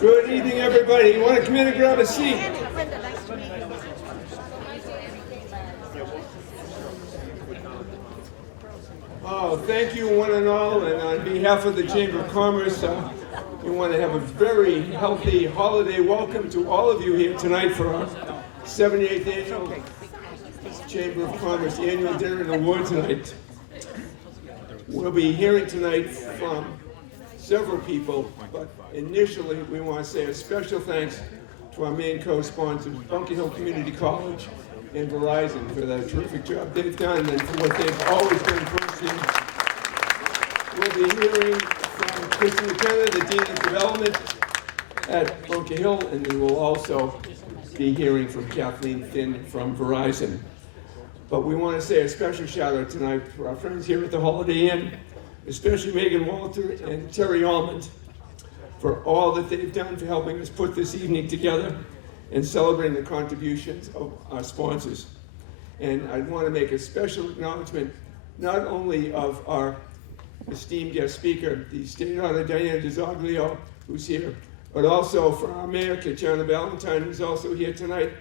Good evening, everybody. You want to come in and grab a seat? Oh, thank you one and all, and on behalf of the Chamber of Commerce, we want to have a very healthy holiday welcome to all of you here tonight for our 78th Annual Chamber of Commerce Annual Dinner and Awards night. We'll be hearing tonight from several people, but initially we want to say a special thanks to our main co-sponsors, Bunker Hill Community College and Verizon, for the terrific job they've done and for what they've always been pushing. We'll be hearing from Kristen McKenna, the Dean of Development at Bunker Hill, and we will also be hearing from Kathleen Finn from Verizon. But we want to say a special shout out tonight for our friends here at the Holiday Inn, especially Megan Walter and Terry Almond, for all that they've done for helping us put this evening together and celebrating the contributions of our sponsors. And I want to make a special acknowledgement not only of our esteemed guest speaker, the State Auditor Diana DiZoglio, who's here, but also for our Mayor, Kitjana Valentine, who's also here tonight.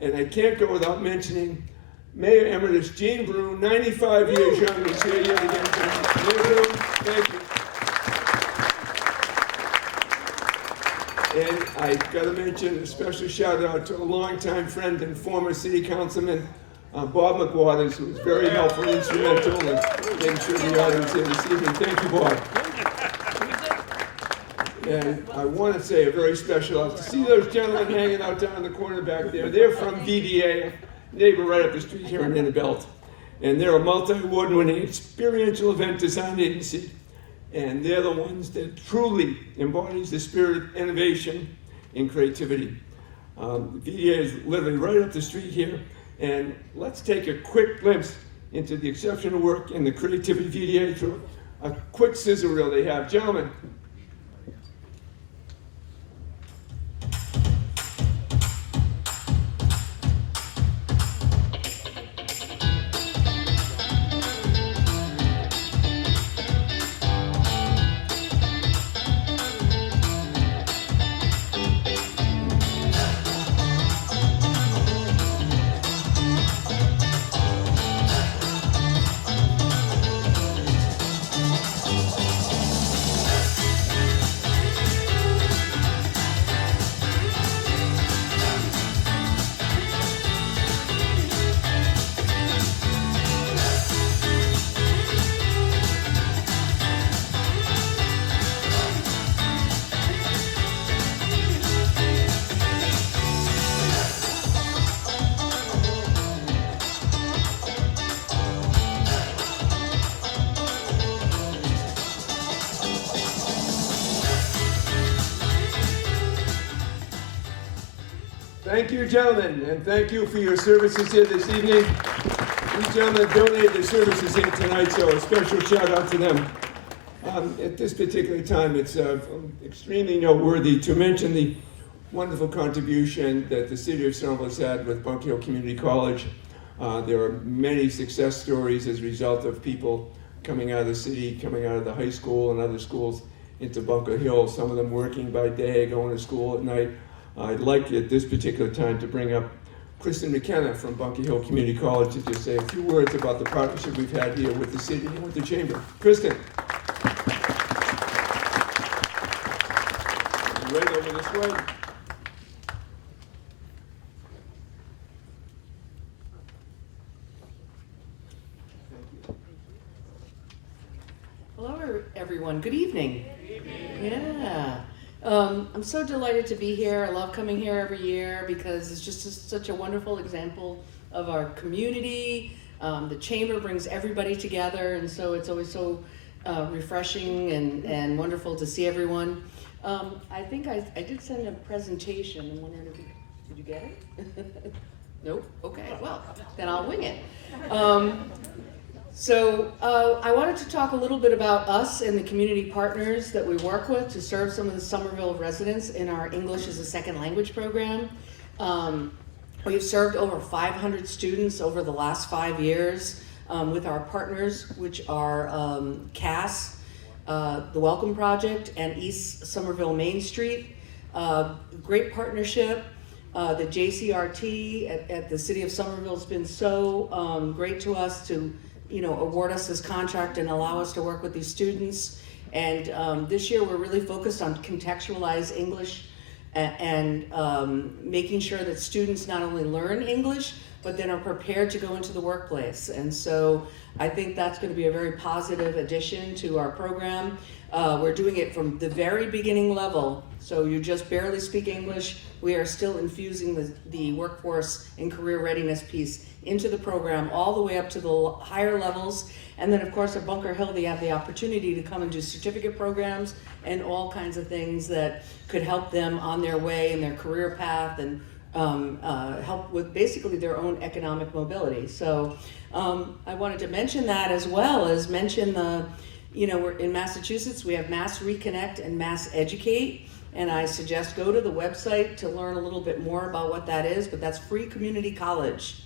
And I can't go without mentioning Mayor Emeritus Jean Brune, 95 years young, is here yet again tonight. Mayor Brune, thank you. And I've got to mention a special shout out to a longtime friend and former city councilman, Bob McWaters, who was very helpful and instrumental in making sure the audience here this evening. Thank you, Bob. And I want to say a very special out to see those gentlemen hanging out down in the corner back there. They're from VDA, neighbor right up the street here in Innerbelt. And they're a multi-award winning experiential event design agency. And they're the ones that truly embodies the spirit of innovation and creativity. VDA is literally right up the street here. And let's take a quick glimpse into the exceptional work and the creativity of VDA through a quick scissor reel they have. Gentlemen. Thank you, gentlemen, and thank you for your services here this evening. These gentlemen donated their services here tonight, so a special shout out to them. At this particular time, it's extremely noteworthy to mention the wonderful contribution that the city of Somerville has had with Bunker Hill Community College. There are many success stories as a result of people coming out of the city, coming out of the high school and other schools into Bunker Hill, some of them working by day, going to school at night. I'd like at this particular time to bring up Kristen McKenna from Bunker Hill Community College to just say a few words about the partnership we've had here with the city and with the Chamber. Kristen. Right over this way. Hello, everyone. Good evening. Good evening. Yeah. I'm so delighted to be here. I love coming here every year because it's just such a wonderful example of our community. The Chamber brings everybody together, and so it's always so refreshing and wonderful to see everyone. I think I did send a presentation. I'm wondering if did you get it? Nope? Okay, well, then I'll wing it. So I wanted to talk a little bit about us and the community partners that we work with to serve some of the Somerville residents in our English as a Second Language program. We've served over 500 students over the last 5 years with our partners, which are CAS, the Welcome Project, and East Somerville Main Street. Great partnership. The JCRT at the City of Somerville has been so great to us to, award us this contract and allow us to work with these students. And this year we're really focused on contextualized English and making sure that students not only learn English, but then are prepared to go into the workplace. And so I think that's going to be a very positive addition to our program. We're doing it from the very beginning level. So you just barely speak English. We are still infusing the workforce and career readiness piece into the program all the way up to the higher levels. And then of course at Bunker Hill, they have the opportunity to come and do certificate programs and all kinds of things that could help them on their way in their career path and help with basically their own economic mobility. So I wanted to mention that as well as mention we're in Massachusetts, we have Mass Reconnect and Mass Educate. And I suggest go to the website to learn a little bit more about what that is, but that's free community college.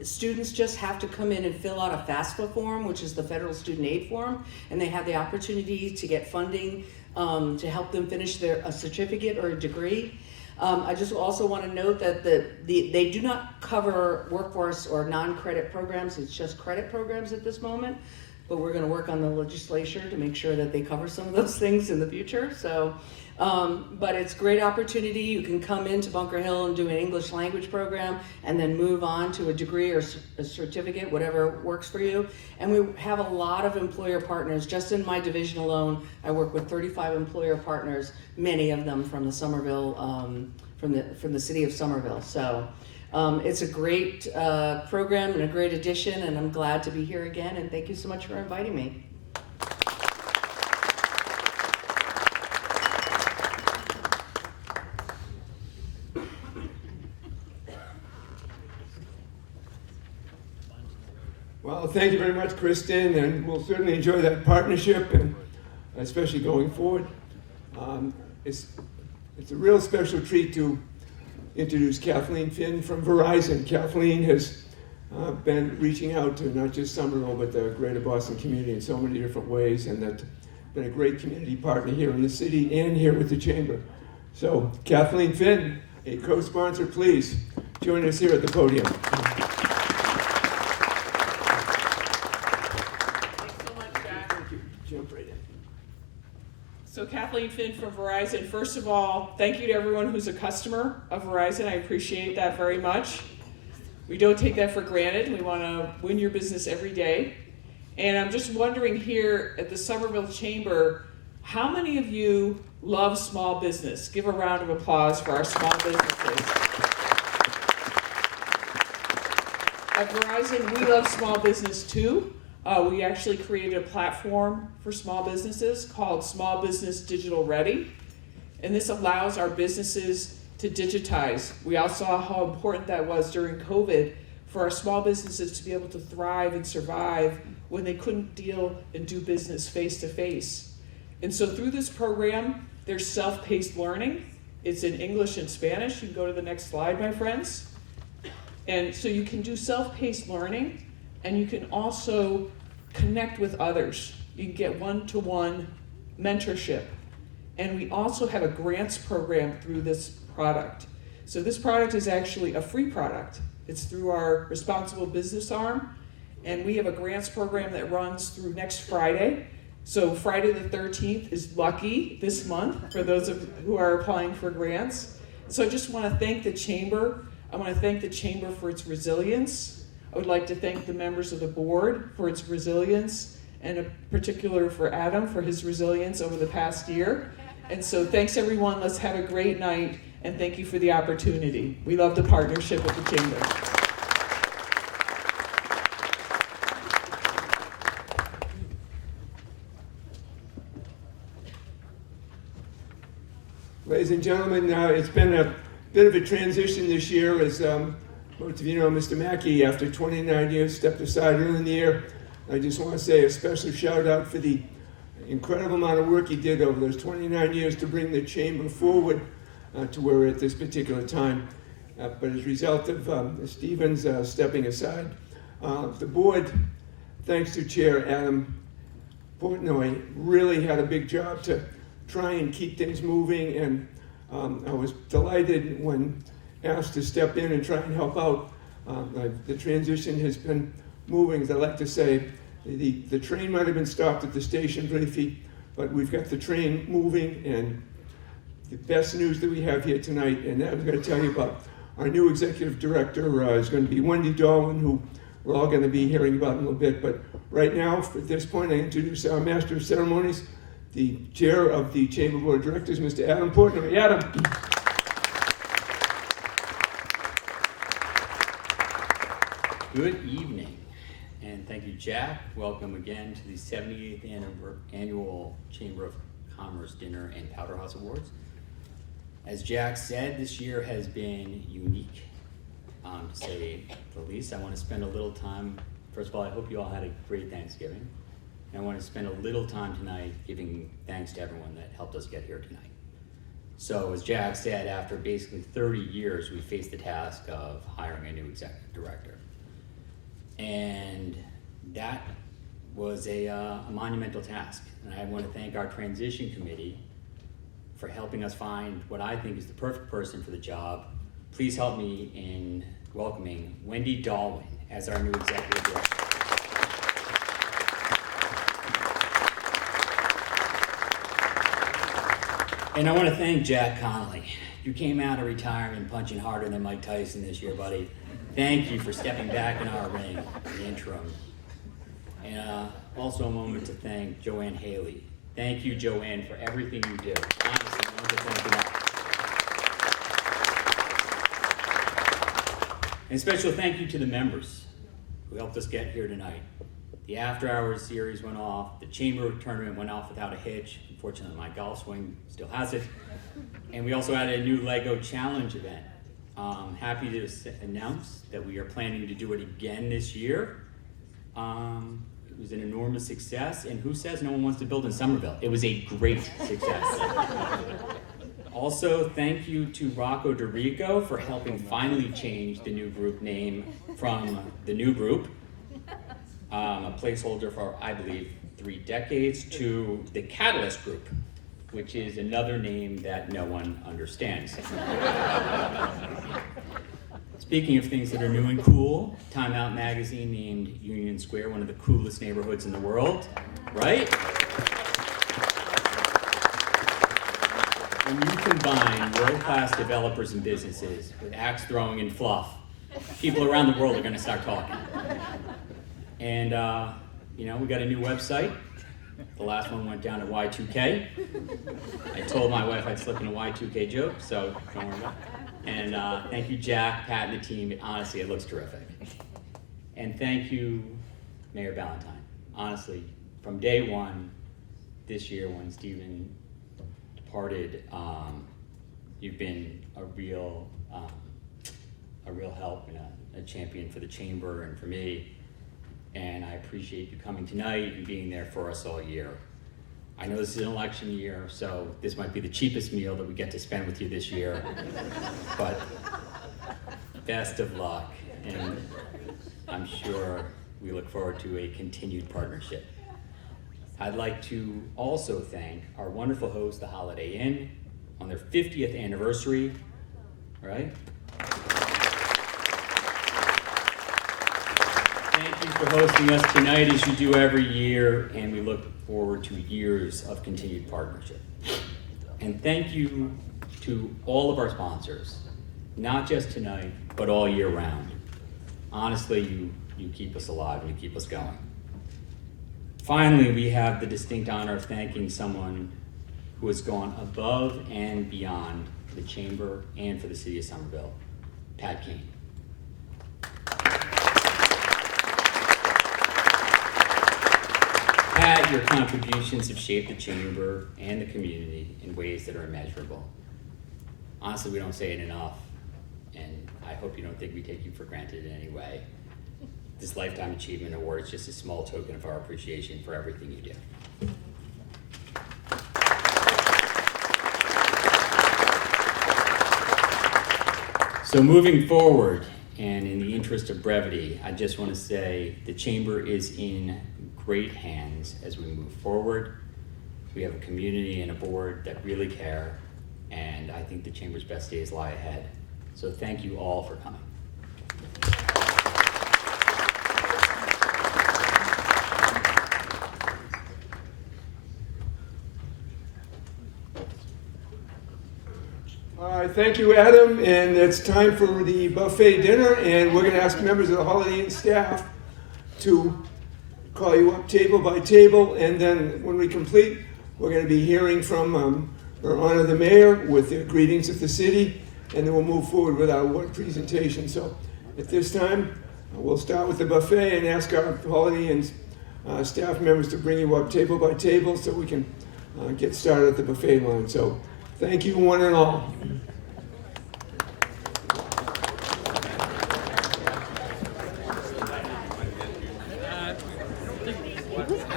Students just have to come in and fill out a FAFSA form, which is the federal student aid form, and they have the opportunity to get funding to help them finish a certificate or a degree. I just also want to note that they do not cover workforce or non-credit programs, it's just credit programs at this moment, but we're going to work on the legislature to make sure that they cover some of those things in the future. So. But it's a great opportunity. You can come into Bunker Hill and do an English language program and then move on to a degree or a certificate, whatever works for you. And we have a lot of employer partners. Just in my division alone, I work with 35 employer partners, many of them from the Somerville, from the city of Somerville. So it's a great program and a great addition, and I'm glad to be here again, and thank you so much for inviting me. Well, thank you very much, Kristen, and we'll certainly enjoy that partnership, and especially going forward. It's a real special treat to introduce Kathleen Finn from Verizon. Kathleen has been reaching out to not just Somerville, but the greater Boston community in so many different ways, and that's been a great community partner here in the city and here with the Chamber. So, Kathleen Finn, a co-sponsor, please join us here at the podium. So Kathleen Finn from Verizon. First of all, thank you to everyone who's a customer of Verizon. I appreciate that very much. We don't take that for granted. We want to win your business every day. And I'm just wondering here at the Somerville Chamber, how many of you love small business? Give a round of applause for our small businesses. At Verizon, we love small business too. We actually created a platform for small businesses called Small Business Digital Ready. And this allows our businesses to digitize. We all saw how important that was during COVID for our small businesses to be able to thrive and survive when they couldn't deal and do business face to face. And so through this program, there's self-paced learning. It's in English and Spanish. You can go to the next slide, my friends. And so you can do self-paced learning, and you can also connect with others. You can get one-to-one mentorship. And we also have a grants program through this product. So this product is actually a free product. It's through our responsible business arm. And we have a grants program that runs through next Friday. So Friday the 13th is lucky this month for those who are applying for grants. So I just want to thank the Chamber. I want to thank the Chamber for its resilience. I would like to thank the members of the board for its resilience, and in particular for Adam for his resilience over the past year. And so thanks everyone, let's have a great night, and thank you for the opportunity. We love the partnership with the Chamber. Ladies and gentlemen, it's been a bit of a transition this year. As most of you know, Mr. Mackey, after 29 years, stepped aside early in the year. I just want to say a special shout out for the incredible amount of work he did over those 29 years to bring the Chamber forward to where we're at this particular time. But as a result of Stephen's stepping aside, the board, thanks to Chair Adam Portnoy, really had a big job to try and keep things moving and I was delighted when asked to step in and try and help out. The transition has been moving, as I like to say. The train might have been stopped at the station briefly, but we've got the train moving, and the best news that we have here tonight, and I'm going to tell you about our new executive director is going to be Wendy Darwin, who we're all going to be hearing about in a little bit. But right now, at this point, I introduce our Master of Ceremonies, the Chair of the Chamber Board of Directors, Mr. Adam Portnoy. Adam. Good evening, and thank you, Jack. Welcome again to the 78th Annual Chamber of Commerce Dinner and Powderhouse Awards. As Jack said, this year has been unique, to say the least. I want to spend a little time, first of all, I hope you all had a great Thanksgiving. And I want to spend a little time tonight giving thanks to everyone that helped us get here tonight. So as Jack said, after basically 30 years, we faced the task of hiring a new executive director. And that was a monumental task. And I want to thank our transition committee for helping us find what I think is the perfect person for the job. Please help me in welcoming Wendy Darwin as our new executive director. And I want to thank Jack Connolly. You came out of retirement punching harder than Mike Tyson this year, buddy. Thank you for stepping back in our ring in the interim. And also a moment to thank Joanne Haley. Thank you, Joanne, for everything you do. Honestly, I want to thank you. And a special thank you to the members who helped us get here tonight. The After Hours series went off. The Chamber tournament went off without a hitch. Unfortunately, my golf swing still has it. And we also added a new Lego Challenge event. Happy to announce that we are planning to do it again this year. It was an enormous success, and who says no one wants to build in Somerville? It was a great success. Also, thank you to Rocco DeRico for helping finally change the new group name from the new group, a placeholder for, I believe, 3 decades, to the Catalyst Group, which is another name that no one understands. Speaking of things that are new and cool, Time Out magazine named Union Square one of the coolest neighborhoods in the world, right? When you combine world-class developers and businesses with axe throwing and fluff, people around the world are gonna start talking. And we got a new website. The last one went down at Y2K. I told my wife I'd slip in a Y2K joke, so don't worry about it. And thank you, Jack, Pat, and the team. Honestly, it looks terrific. And thank you, Mayor Ballantyne. Honestly, from day one this year when Stephen departed, you've been a real help and a champion for the chamber and for me. And I appreciate you coming tonight and being there for us all year. I know this is an election year, so this might be the cheapest meal that we get to spend with you this year, but best of luck, and I'm sure we look forward to a continued partnership. I'd like to also thank our wonderful host, the Holiday Inn, on their 50th anniversary, right? Thank you for hosting us tonight as you do every year, and we look forward to years of continued partnership. And thank you to all of our sponsors, not just tonight, but all year round. Honestly, you keep us alive and you keep us going. Finally, we have the distinct honor of thanking someone who has gone above and beyond for the Chamber and for the City of Somerville, Pat Kane. Pat, your contributions have shaped the Chamber and the community in ways that are immeasurable. Honestly, we don't say it enough, and I hope you don't think we take you for granted in any way. This Lifetime Achievement Award is just a small token of our appreciation for everything you do. So moving forward, and in the interest of brevity, I just want to say the Chamber is in great hands as we move forward. We have a community and a board that really care, and and I think the Chamber's best days lie ahead. So thank you all for coming. All right, thank you, Adam, and it's time for the buffet dinner, and we're going to ask members of the Holiday Inn staff to call you up table by table, and then when we complete, we're going to be hearing from Her Honor the Mayor with their greetings of the city, and then we'll move forward with our award presentation. So at this time, we'll start with the buffet and ask our Holiday Inn staff members to bring you up table by table so we can get started at the buffet line. So thank you, one and all.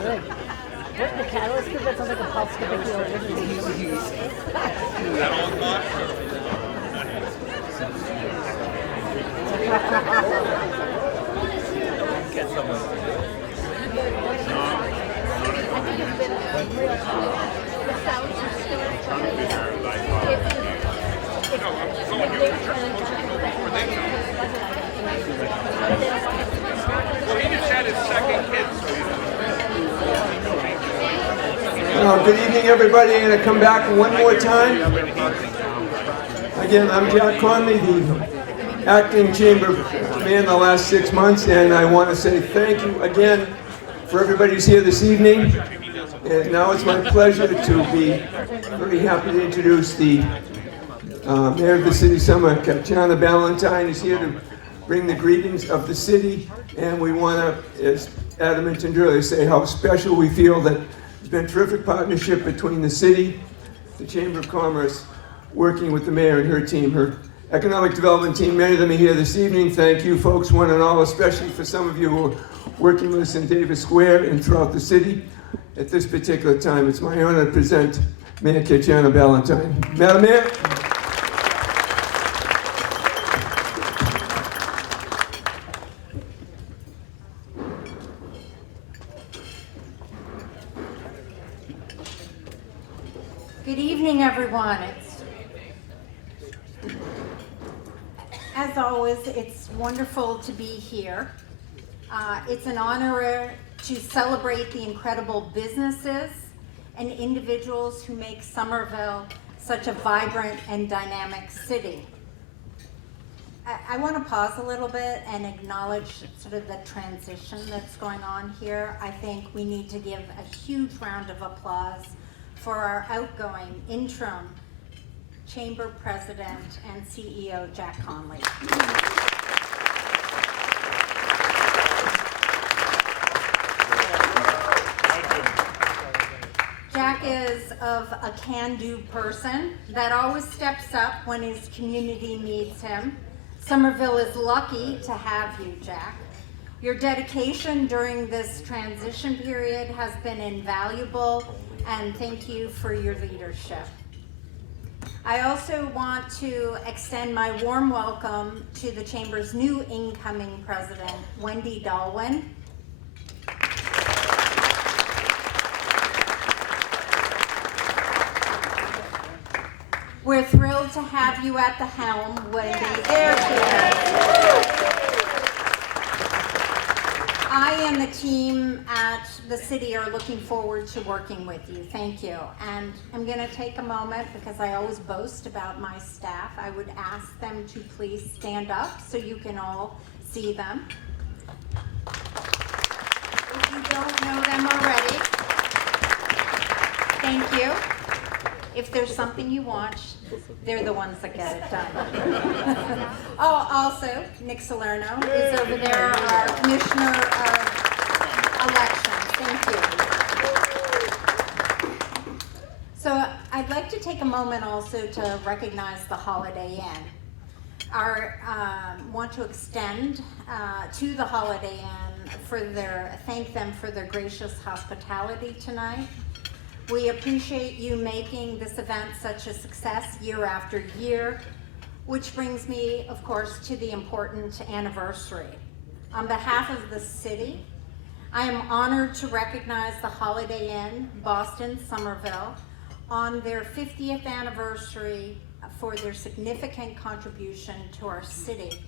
Good. What, the catalyst? Because that sounds like a pulse Well, he just had his second kid, so Good evening, everybody. I'm going to come back one more time. Again, I'm Jack Conley, the acting chamber man the last 6 months, and I want to say thank you again for everybody who's here this evening. And now it's my pleasure to be very happy to introduce the Mayor of the City, Summer Katjana Ballantyne, is here to bring the greetings of the city. And we want to, as Adam mentioned earlier, say how special we feel that there's been a terrific partnership between the city, the Chamber of Commerce, working with the mayor and her team, her economic development team. Many of them are here this evening. Thank you, folks, one and all, especially for some of you who are working with us in Davis Square and throughout the city. At this particular time, it's my honor to present Mayor Katjana Ballantyne. Madam Mayor. Good evening, everyone. As always, it's wonderful to be here. It's an honor to celebrate the incredible businesses and individuals who make Somerville such a vibrant and dynamic city. I want to pause a little bit and acknowledge sort of the transition that's going on here. I think we need to give a huge round of applause for our outgoing interim Chamber President and CEO, Jack Conley. Jack is of a can-do person that always steps up when his community needs him. Somerville is lucky to have you, Jack. Your dedication during this transition period has been invaluable, and thank you for your leadership. I also want to extend my warm welcome to the Chamber's new incoming president, Wendy Dalwin. We're thrilled to have you at the helm, Wendy. There she is. I and the team at the city are looking forward to working with you. Thank you. And I'm going to take a moment, because I always boast about my staff. I would ask them to please stand up so you can all see them. If you don't know them already, thank you. If there's something you want, they're the ones that get it done. Oh, also, Nick Salerno is over there, our Commissioner of Elections. Thank you. So I'd like to take a moment also to recognize the Holiday Inn. Want to extend to the Holiday Inn thank them for their gracious hospitality tonight. We appreciate you making this event such a success year after year, which brings me, of course, to the important anniversary. On behalf of the city, I am honored to recognize the Holiday Inn, Boston, Somerville, on their 50th anniversary for their significant contribution to our city.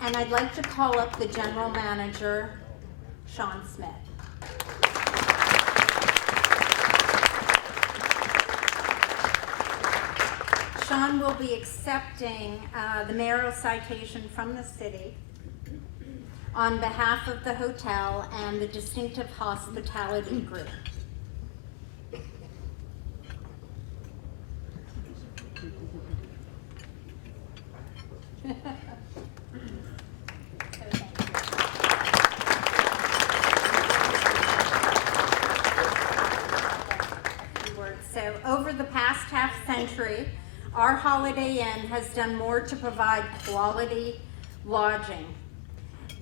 And I'd like to call up the General Manager, Sean Smith. Sean will be accepting the mayoral citation from the city on behalf of the hotel and the Distinctive Hospitality Group. So over the past half century, our Holiday Inn has done more to provide quality lodging.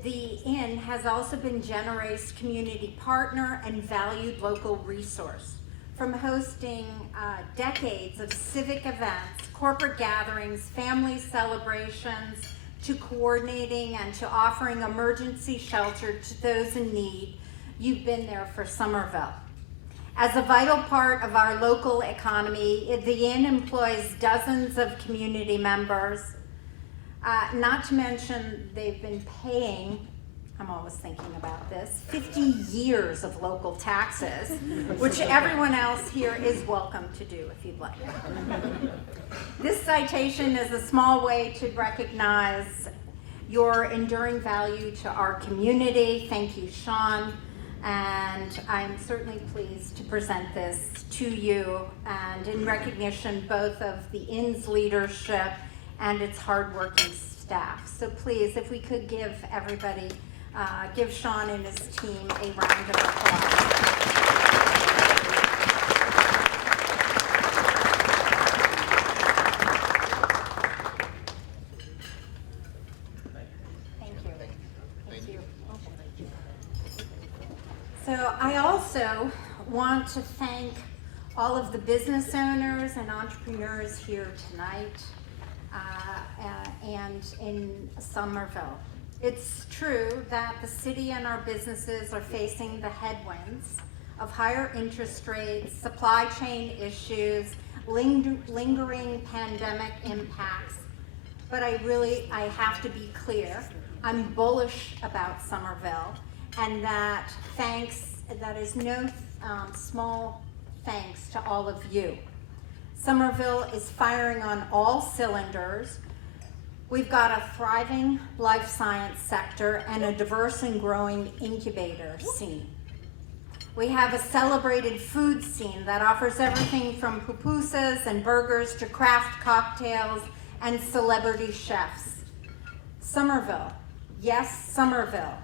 The inn has also been generous community partner and valued local resource. From hosting decades of civic events, corporate gatherings, family celebrations, to coordinating and to offering emergency shelter to those in need, you've been there for Somerville. As a vital part of our local economy, the inn employs dozens of community members, not to mention they've been paying, I'm always thinking about this, 50 years of local taxes, which everyone else here is welcome to do if you'd like. This citation is a small way to recognize your enduring value to our community. Thank you, Sean. And I'm certainly pleased to present this to you, and in recognition both of the inn's leadership and its hardworking staff. So please, if we could give everybody, give Sean and his team a round of applause. So I also want to thank all of the business owners and entrepreneurs here tonight and in Somerville. It's true that the city and our businesses are facing the headwinds of higher interest rates, supply chain issues, lingering pandemic impacts. But I have to be clear, I'm bullish about Somerville, and that is no small thanks to all of you. Somerville is firing on all cylinders. We've got a thriving life science sector and a diverse and growing incubator scene. We have a celebrated food scene that offers everything from pupusas and burgers to craft cocktails and celebrity chefs. Somerville, yes, Somerville,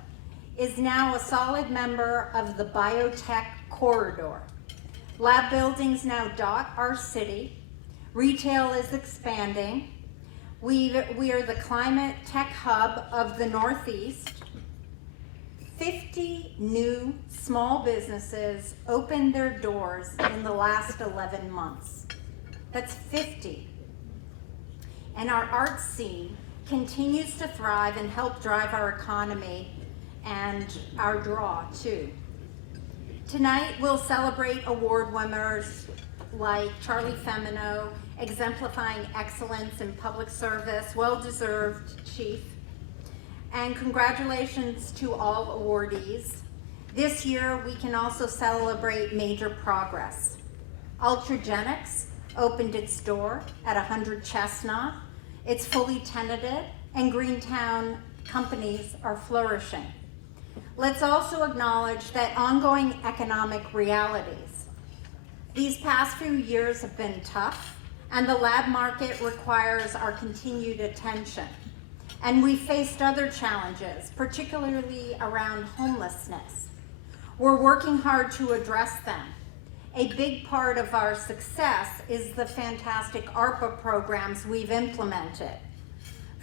is now a solid member of the biotech corridor. Lab buildings now dot our city. Retail is expanding. We are the climate tech hub of the Northeast. 50 new small businesses opened their doors in the last 11 months. That's 50. And our arts scene continues to thrive and help drive our economy and our draw too. Tonight we'll celebrate award winners like Charlie Femino, exemplifying excellence in public service, well-deserved, Chief. And congratulations to all awardees. This year we can also celebrate major progress. Ultragenics opened its door at 100 Chestnut. It's fully tenanted, and Greentown companies are flourishing. Let's also acknowledge that ongoing economic realities. These past few years have been tough, and the lab market requires our continued attention. And we faced other challenges, particularly around homelessness. We're working hard to address them. A big part of our success is the fantastic ARPA programs we've implemented.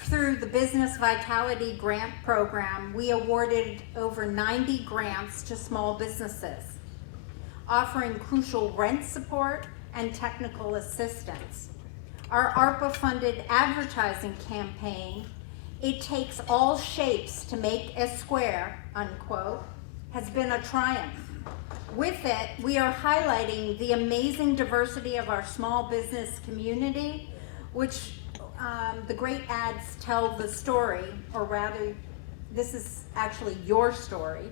Through the Business Vitality Grant Program, we awarded over 90 grants to small businesses, offering crucial rent support and technical assistance. Our ARPA-funded advertising campaign, "It Takes All Shapes to Make a Square," unquote, has been a triumph. With it, we are highlighting the amazing diversity of our small business community which the great ads tell the story, or rather, this is actually your story.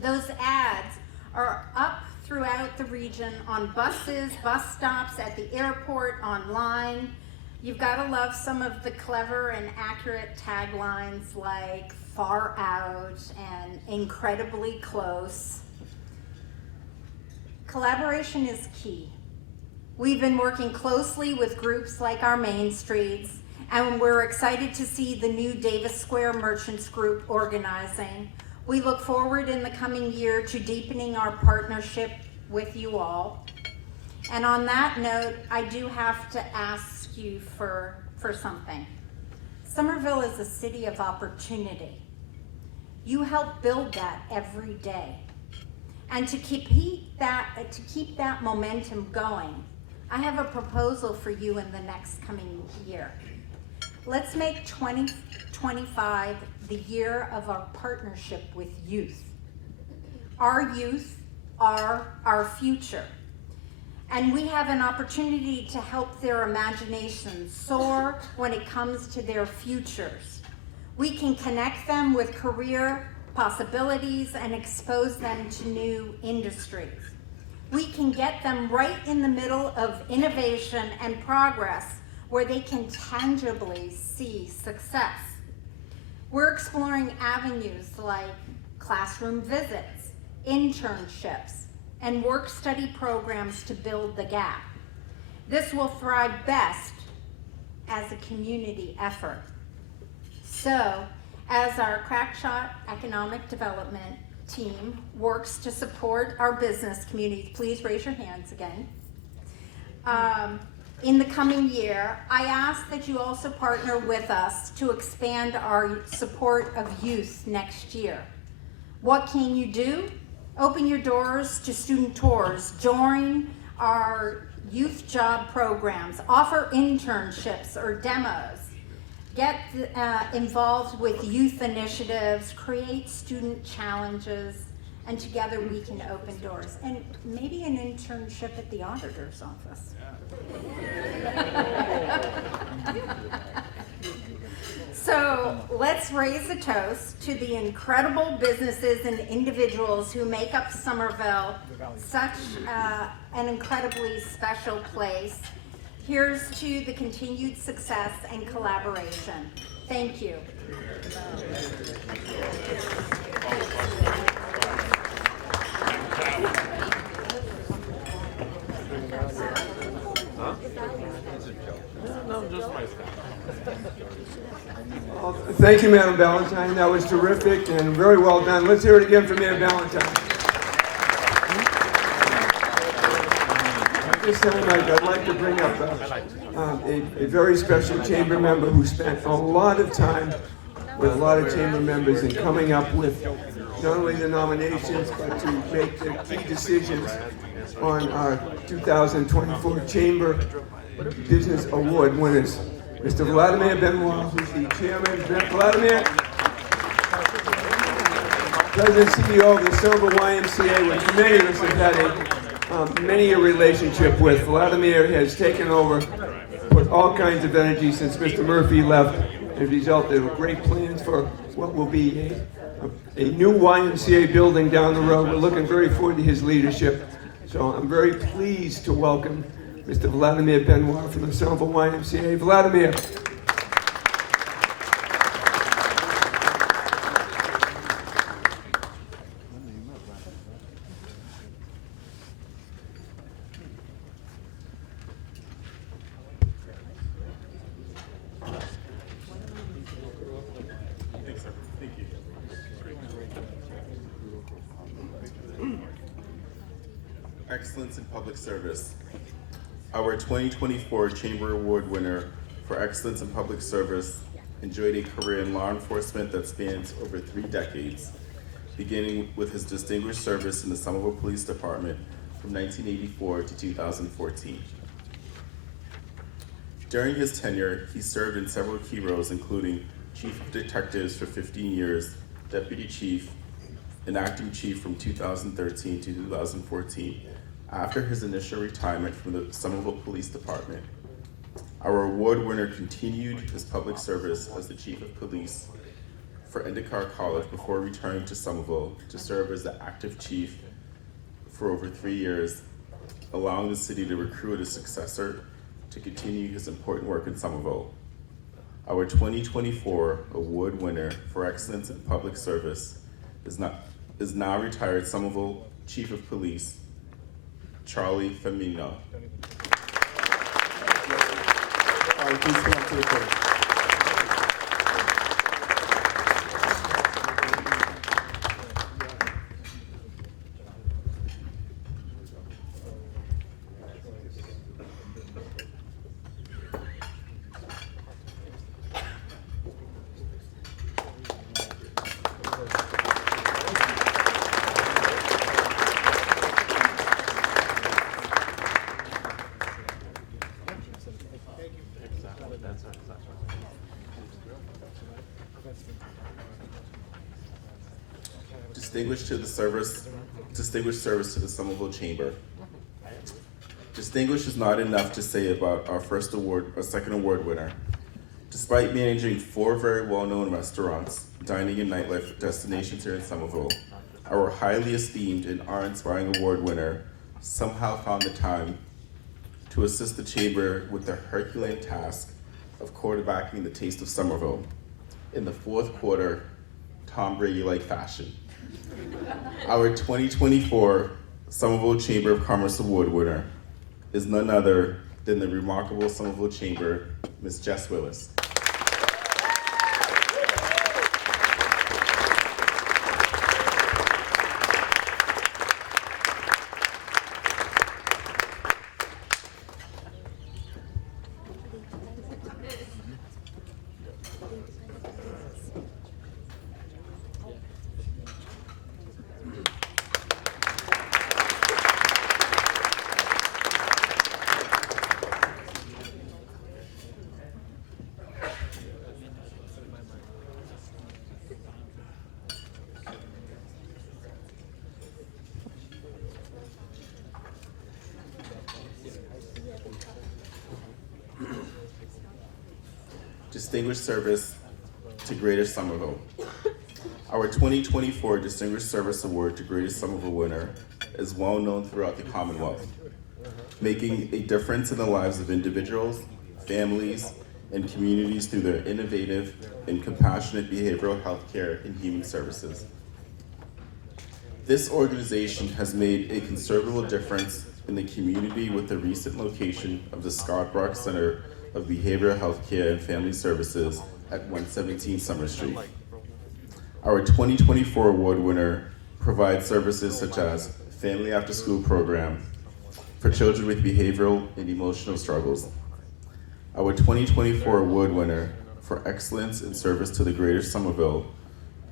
Those ads are up throughout the region on buses, bus stops, at the airport, online. You've got to love some of the clever and accurate taglines like far out and incredibly close. Collaboration is key. We've been working closely with groups like our Main Streets, and we're excited to see the new Davis Square Merchants Group organizing. We look forward in the coming year to deepening our partnership with you all. And on that note, I do have to ask you for something. Somerville is a city of opportunity. You help build that every day. And to keep that momentum going, I have a proposal for you in the next coming year. Let's make 2025 the year of our partnership with youth. Our youth are our future. And we have an opportunity to help their imaginations soar when it comes to their futures. We can connect them with career possibilities and expose them to new industries. We can get them right in the middle of innovation and progress where they can tangibly see success. We're exploring avenues like classroom visits, internships, and work-study programs to build the gap. This will thrive best as a community effort. So, as our Crackshot Economic Development team works to support our business communities, please raise your hands again. In the coming year, I ask that you also partner with us to expand our support of youth next year. What can you do? Open your doors to student tours, join our youth job programs, offer internships or demos, get involved with youth initiatives, create student challenges, and together we can open doors. And maybe an internship at the auditor's office. So let's raise a toast to the incredible businesses and individuals who make up Somerville such an incredibly special place. Here's to the continued success and collaboration. Thank you. Thank you, Madam Valentine. That was terrific and very well done. Let's hear it again from Madam Valentine. At this time, I'd like to bring up a very special chamber member who spent a lot of time with a lot of chamber members in coming up with not only the nominations, but to make the key decisions on our 2024 Chamber Business Award winners. Mr. Vladimir Benoit, who's the chairman. Vladimir, President and CEO of the Somerville YMCA, which many of us have had many a relationship with. Vladimir has taken over, put all kinds of energy since Mr. Murphy left, and resulted in great plans for what will be a new YMCA building down the road. We're looking very forward to his leadership. So I'm very pleased to welcome Mr. Vladimir Benoit from the Somerville YMCA. Vladimir. Thanks, sir. Thank you. Excellence in public service. Our 2024 Chamber Award winner for Excellence in Public Service enjoyed a career in law enforcement that spans over 3 decades, beginning with his distinguished service in the Somerville Police Department from 1984 to 2014. During his tenure, he served in several key roles, including Chief of Detectives for 15 years, Deputy Chief, and Acting Chief from 2013 to 2014, after his initial retirement from the Somerville Police Department. Our award winner continued his public service as the Chief of Police for Endicott College before returning to Somerville to serve as the active chief for over 3 years, allowing the city to recruit a successor to continue his important work in Somerville. Our 2024 award winner for excellence in public service is now retired Somerville Chief of Police, Charlie Femino. Please come up to the podium. Distinguished service to the Somerville Chamber. Distinguished is not enough to say about our second award winner. Despite managing 4 very well-known restaurants, dining and nightlife destinations here in Somerville, our highly esteemed and awe-inspiring award winner somehow found the time to assist the Chamber with the Herculean task of quarterbacking the Taste of Somerville in the 4th quarter, Tom Brady-like fashion. Our 2024 Somerville Chamber of Commerce Award winner is none other than the remarkable Somerville Chamber, Ms. Jess Willis. Distinguished Service to Greater Somerville. Our 2024 Distinguished Service Award to Greater Somerville winner is well known throughout the Commonwealth, making a difference in the lives of individuals, families, and communities through their innovative and compassionate behavioral health care and human services. This organization has made a considerable difference in the community with the recent location of the Scott Brock Center of Behavioral Health Care and Family Services at 117 Summer Street. Our 2024 award winner provides services such as Family After School Program for children with behavioral and emotional struggles. Our 2024 award winner for excellence in service to the Greater Somerville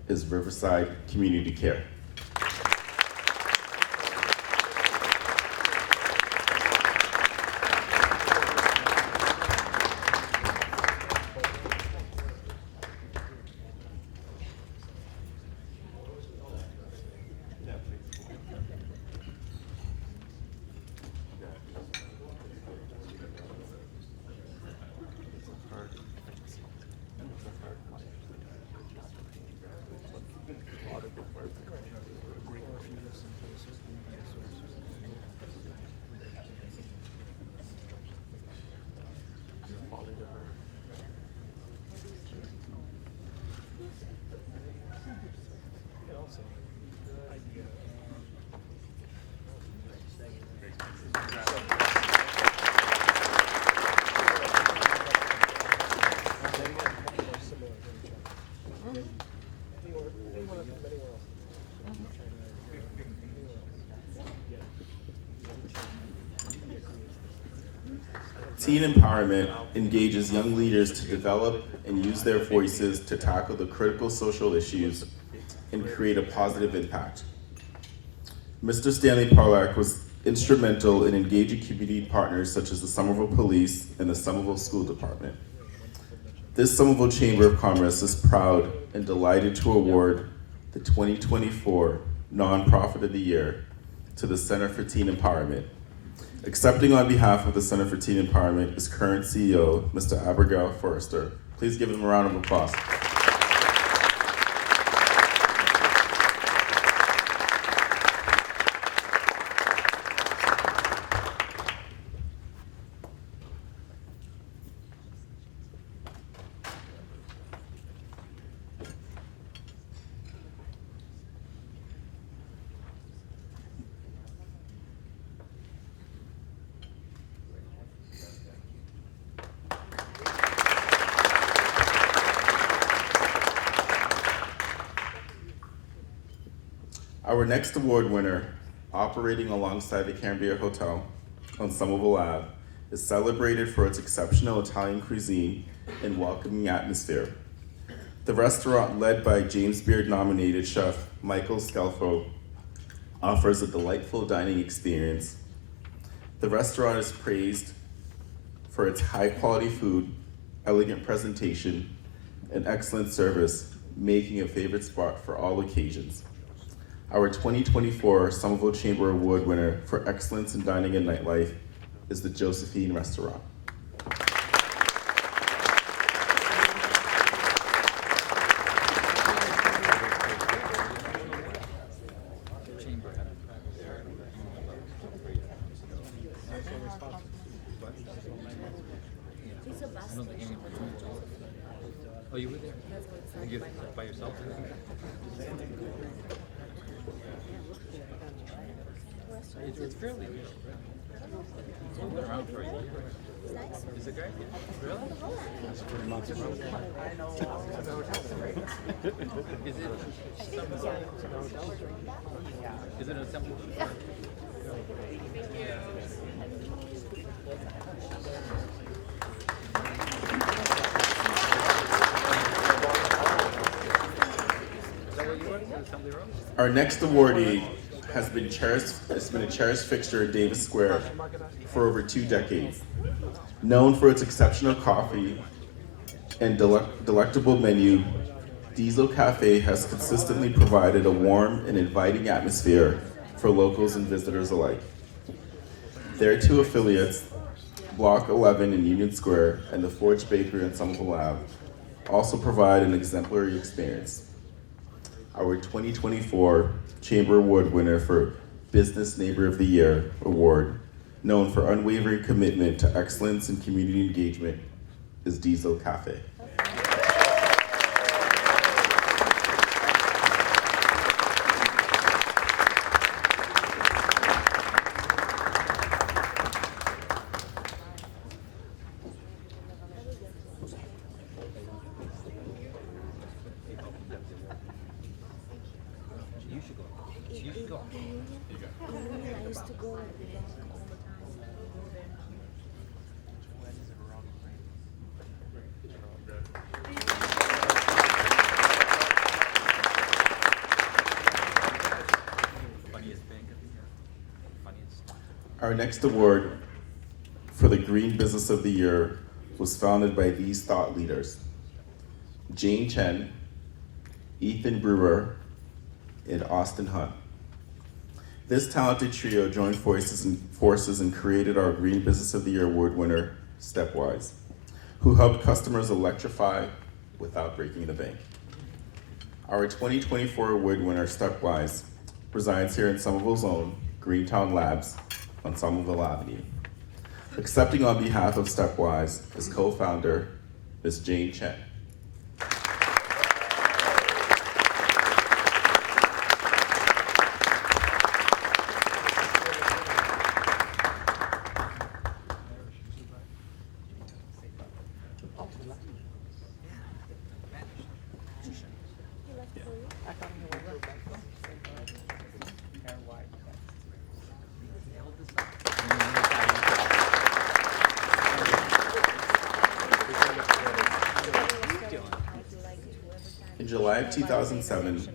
is Riverside Community Care. Teen empowerment engages young leaders to develop and use their voices to tackle the critical social issues and create a positive impact. Mr. Stanley Parlak was instrumental in engaging community partners such as the Somerville Police and the Somerville School Department. This Somerville Chamber of Commerce is proud and delighted to award the 2024 Nonprofit of the Year to the Center for Teen Empowerment, Accepting on behalf of the Center for Teen Empowerment is current CEO, Mr. Abigail Forrester. Please give him a round of applause. Our next award winner, operating alongside the Cambria Hotel on Somerville Ave, is celebrated for its exceptional Italian cuisine and welcoming atmosphere. The restaurant, led by James Beard-nominated chef Michael Scelfo, offers a delightful dining experience. The restaurant is praised for its high-quality food, elegant presentation, and excellent service, making a favorite spot for all occasions. Our 2024 Somerville Chamber Award winner for excellence in dining and nightlife is the Josephine Restaurant. Oh, you were there? And you by yourself? It's fairly new. It's been around for a year. Is it great? Really? Is it Is it a simple? Our next awardee has been a cherished fixture at Davis Square for over 2 decades. Known for its exceptional coffee and delectable menu, Diesel Cafe has consistently provided a warm and inviting atmosphere for locals and visitors alike. Their 2 affiliates, Block 11 in Union Square and the Forge Bakery on Somerville Ave, also provide an exemplary experience. Our 2024 Chamber Award winner for Business Neighbor of the Year Award, known for unwavering commitment to excellence and community engagement, is Diesel Cafe. Our next award for the Green Business of the Year was founded by these thought leaders: Jane Chen, Ethan Brewer, and Austin Hunt. This talented trio joined forces and created our Green Business of the Year Award winner, Stepwise, who helped customers electrify without breaking the bank. Our 2024 award winner, Stepwise, resides here in Somerville's own Greentown Labs on Somerville Avenue. Accepting on behalf of Stepwise is co-founder, Ms. Jane Chen. In July of 2007,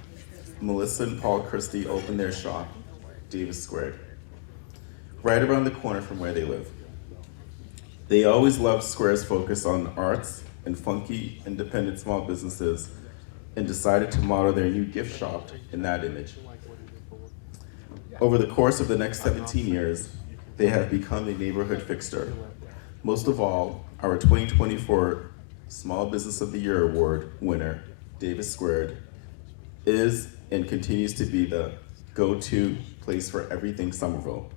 Melissa and Paul Christie opened their shop, Davis Square, right around the corner from where they live. They always loved Square's focus on arts and funky, independent small businesses, and decided to model their new gift shop in that image. Over the course of the next 17 years, they have become a neighborhood fixture. Most of all, our 2024 Small Business of the Year Award winner, Davis Squared, is and continues to be the go-to place for everything Somerville.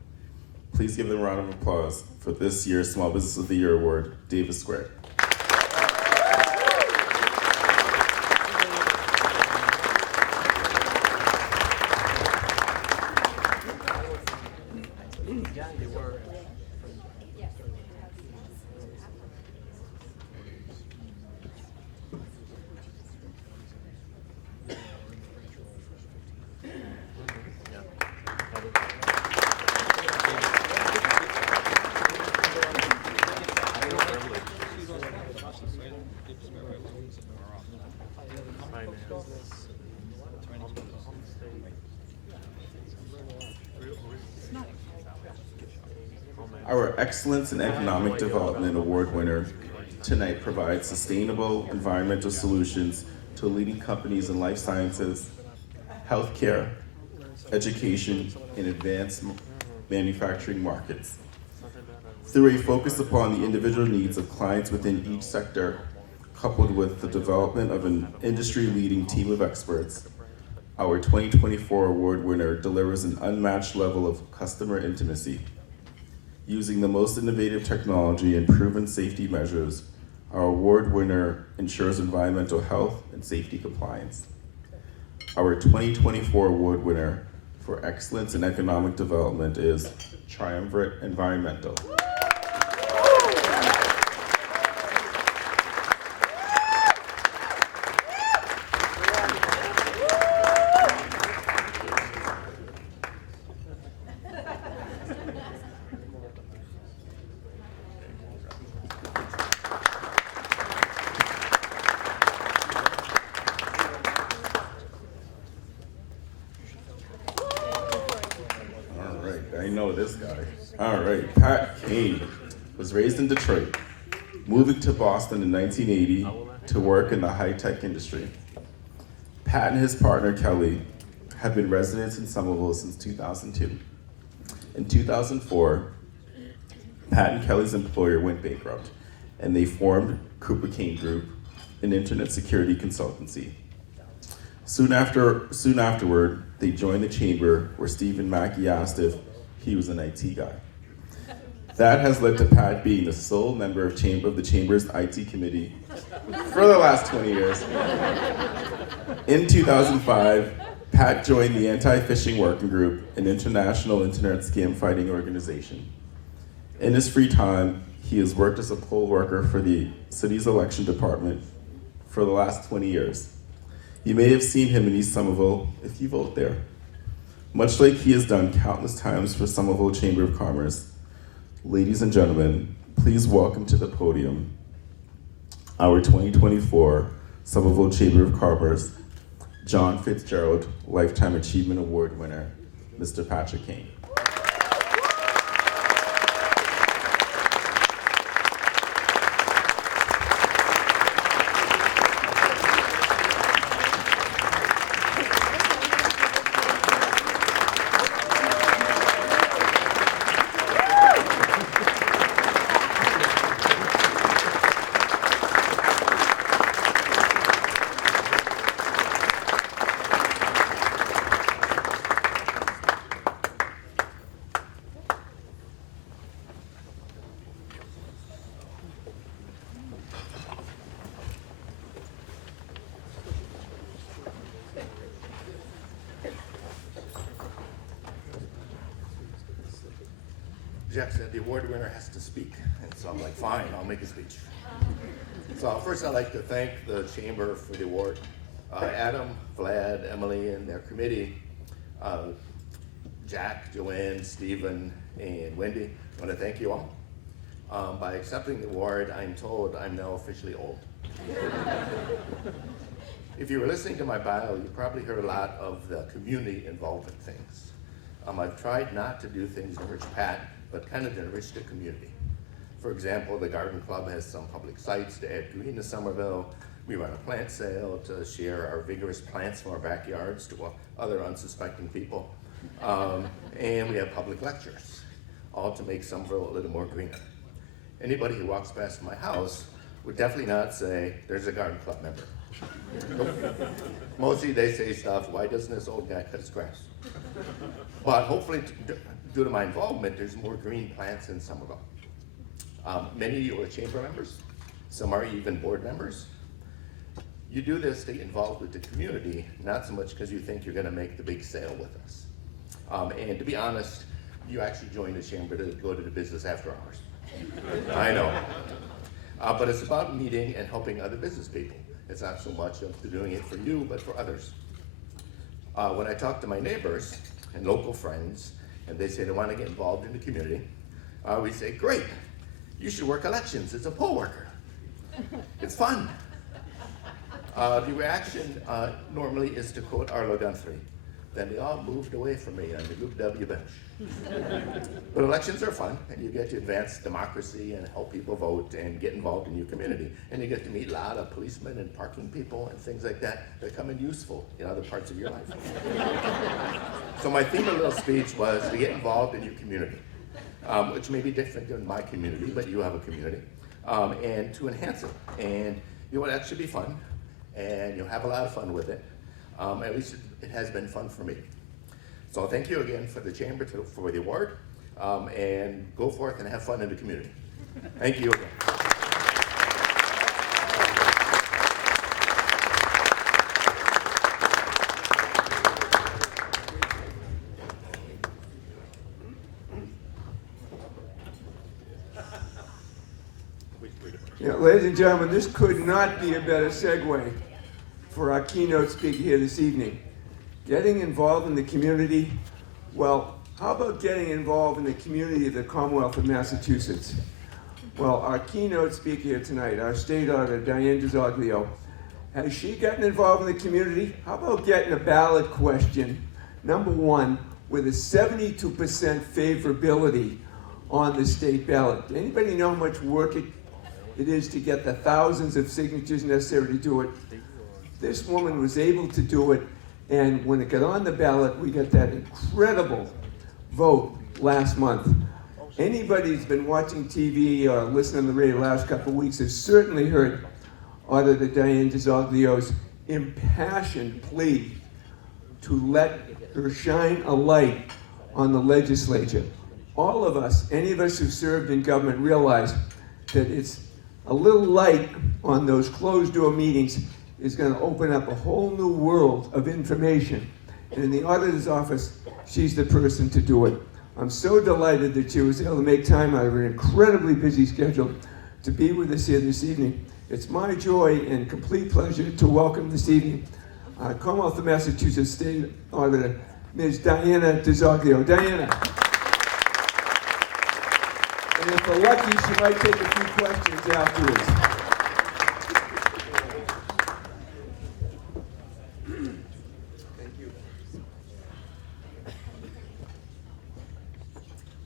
Please give them a round of applause for this year's Small Business of the Year Award, Davis Squared. Our Excellence in Economic Development Award winner tonight provides sustainable environmental solutions to leading companies in life sciences, healthcare, education, and advanced manufacturing markets. Through a focus upon the individual needs of clients within each sector, coupled with the development of an industry-leading team of experts, our 2024 award winner delivers an unmatched level of customer intimacy. Using the most innovative technology and proven safety measures, our award winner ensures environmental health and safety compliance. Our 2024 award winner for excellence in economic development is Triumvirate Environmental. I know this guy. All right, Pat Kane was raised in Detroit, moving to Boston in 1980 to work in the high-tech industry. Pat and his partner, Kelly, have been residents in Somerville since 2002. In 2004, Pat and Kelly's employer went bankrupt, and they formed Cooper Kane Group, an internet security consultancy. Soon afterward, they joined the chamber, where Stephen Mackey asked if he was an IT guy. That has led to Pat being the sole member of the Chamber's IT committee for the last 20 years. In 2005, Pat joined the Anti-Phishing Working Group, an international internet scam fighting organization. In his free time, he has worked as a poll worker for the city's election department for the last 20 years. You may have seen him in East Somerville if you vote there. Much like he has done countless times for Somerville Chamber of Commerce, ladies and gentlemen, please welcome to the podium our 2024 Somerville Chamber of Commerce John Fitzgerald Lifetime Achievement Award winner, Mr. Patrick Kane. Jack said the award winner has to speak, and so I'm like, fine, I'll make a speech. So first I'd like to thank the Chamber for the award. Adam, Vlad, Emily, and their committee, Jack, Joanne, Stephen, and Wendy, I want to thank you all. By accepting the award, I'm told I'm now officially old. If you were listening to my bio, you probably heard a lot of the community involvement things. I've tried not to do things to enrich Pat, but kind of to enrich the community. For example, the Garden Club has some public sites to add green to Somerville. We run a plant sale to share our vigorous plants from our backyards to other unsuspecting people. And we have public lectures. all to make Somerville a little more greener. Anybody who walks past my house would definitely not say, there's a garden club member. Mostly they say stuff, why doesn't this old guy cut his grass? But hopefully, due to my involvement, there's more green plants in Somerville. Many of you are chamber members, some are even board members. You do this to get involved with the community, not so much because you think you're gonna make the big sale with us. And to be honest, you actually joined the chamber to go to the business after hours. I know. But it's about meeting and helping other business people. It's not so much of doing it for you, but for others. When I talk to my neighbors and local friends, and they say they want to get involved in the community, we say, great, you should work elections as a poll worker. It's fun. The reaction normally is to quote Arlo Guthrie, then they all moved away from me on the Luke W. bench. But elections are fun, and you get to advance democracy and help people vote and get involved in your community. And you get to meet a lot of policemen and parking people and things like that that come in useful in other parts of your life. So my theme of the little speech was to get involved in your community, which may be different than my community, but you have a community, and to enhance it. And you know what, that should be fun, and you'll have a lot of fun with it. At least it has been fun for me. So thank you again for the chamber for the award, and go forth and have fun in the community. Thank you again. Yeah, ladies and gentlemen, this could not be a better segue for our keynote speaker here this evening. Getting involved in the community, well, how about getting involved in the community of the Commonwealth of Massachusetts? Well, our keynote speaker here tonight, our state auditor, Diane DiZoglio, has she gotten involved in the community? How about getting a ballot question, number one, with a 72% favorability on the state ballot? Anybody know how much work it is to get the thousands of signatures necessary to do it? This woman was able to do it, and when it got on the ballot, we got that incredible vote last month. Anybody who's been watching TV or listening to the radio the last couple of weeks has certainly heard Auditor Diane DiZoglio's impassioned plea to let her shine a light on the legislature. All of us, any of us who served in government, realize that it's a little light on those closed-door meetings is going to open up a whole new world of information. And in the auditor's office, she's the person to do it. I'm so delighted that she was able to make time out of her incredibly busy schedule to be with us here this evening. It's my joy and complete pleasure to welcome this evening Commonwealth of Massachusetts State Auditor, Ms. Diana DiZoglio. Diana. And if we're lucky, she might take a few questions afterwards.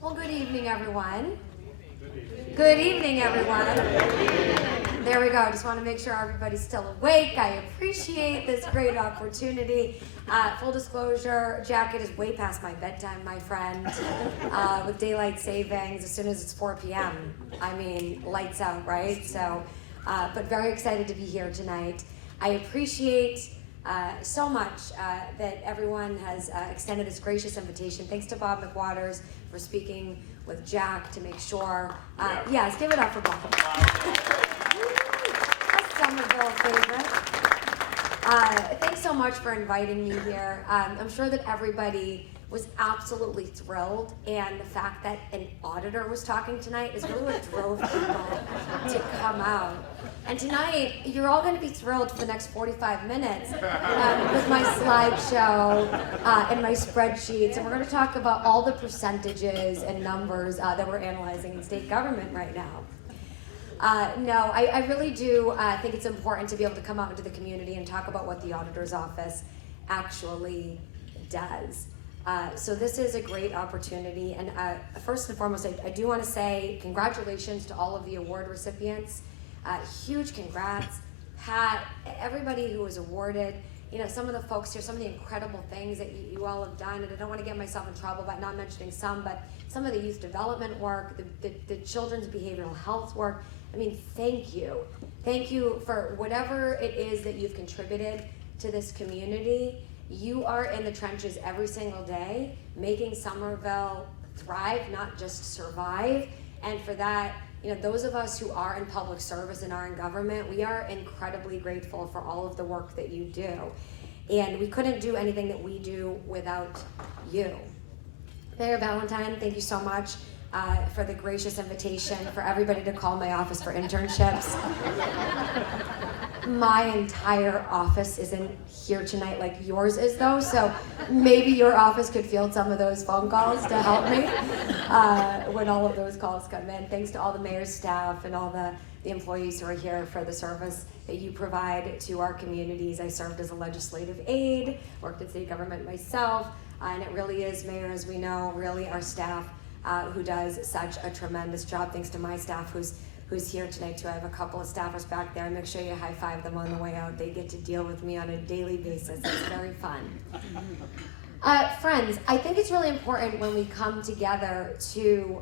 Well, good evening, everyone. Good evening, everyone. There we go. I just want to make sure everybody's still awake. I appreciate this great opportunity. Full disclosure, Jack, it is way past my bedtime, my friend. With daylight savings, as soon as it's 4 p.m. I mean, lights out, right? So, but very excited to be here tonight. I appreciate so much that everyone has extended this gracious invitation. Thanks to Bob McWaters for speaking with Jack to make sure. Yes, give it up for Bob. A Somerville favorite. Thanks so much for inviting me here. I'm sure that everybody was absolutely thrilled, and the fact that an auditor was talking tonight is really what drove people to come out. And tonight, you're all going to be thrilled for the next 45 minutes with my slideshow and my spreadsheets, and we're going to talk about all the percentages and numbers that we're analyzing in state government right now. No, I really do think it's important to be able to come out into the community and talk about what the auditor's office actually does. So this is a great opportunity, and first and foremost, I do want to say congratulations to all of the award recipients. Huge congrats, Pat, everybody who was awarded. some of the folks here, some of the incredible things that you all have done, and I don't want to get myself in trouble by not mentioning some, but some of the youth development work, the children's behavioral health work. I mean, thank you. Thank you for whatever it is that you've contributed to this community. You are in the trenches every single day, making Somerville thrive, not just survive. And for that, those of us who are in public service and are in government, we are incredibly grateful for all of the work that you do. And we couldn't do anything that we do without you. Mayor Valentine, thank you so much for the gracious invitation for everybody to call my office for internships. My entire office isn't here tonight like yours is though, so maybe your office could field some of those phone calls to help me when all of those calls come in. Thanks to all the mayor's staff and all the employees who are here for the service that you provide to our communities. I served as a legislative aide, worked in city government myself, and it really is, Mayor, as we know, really our staff who does such a tremendous job. Thanks to my staff who's here tonight too. I have a couple of staffers back there. Make sure you high five them on the way out. They get to deal with me on a daily basis. It's very fun. Friends, I think it's really important when we come together to,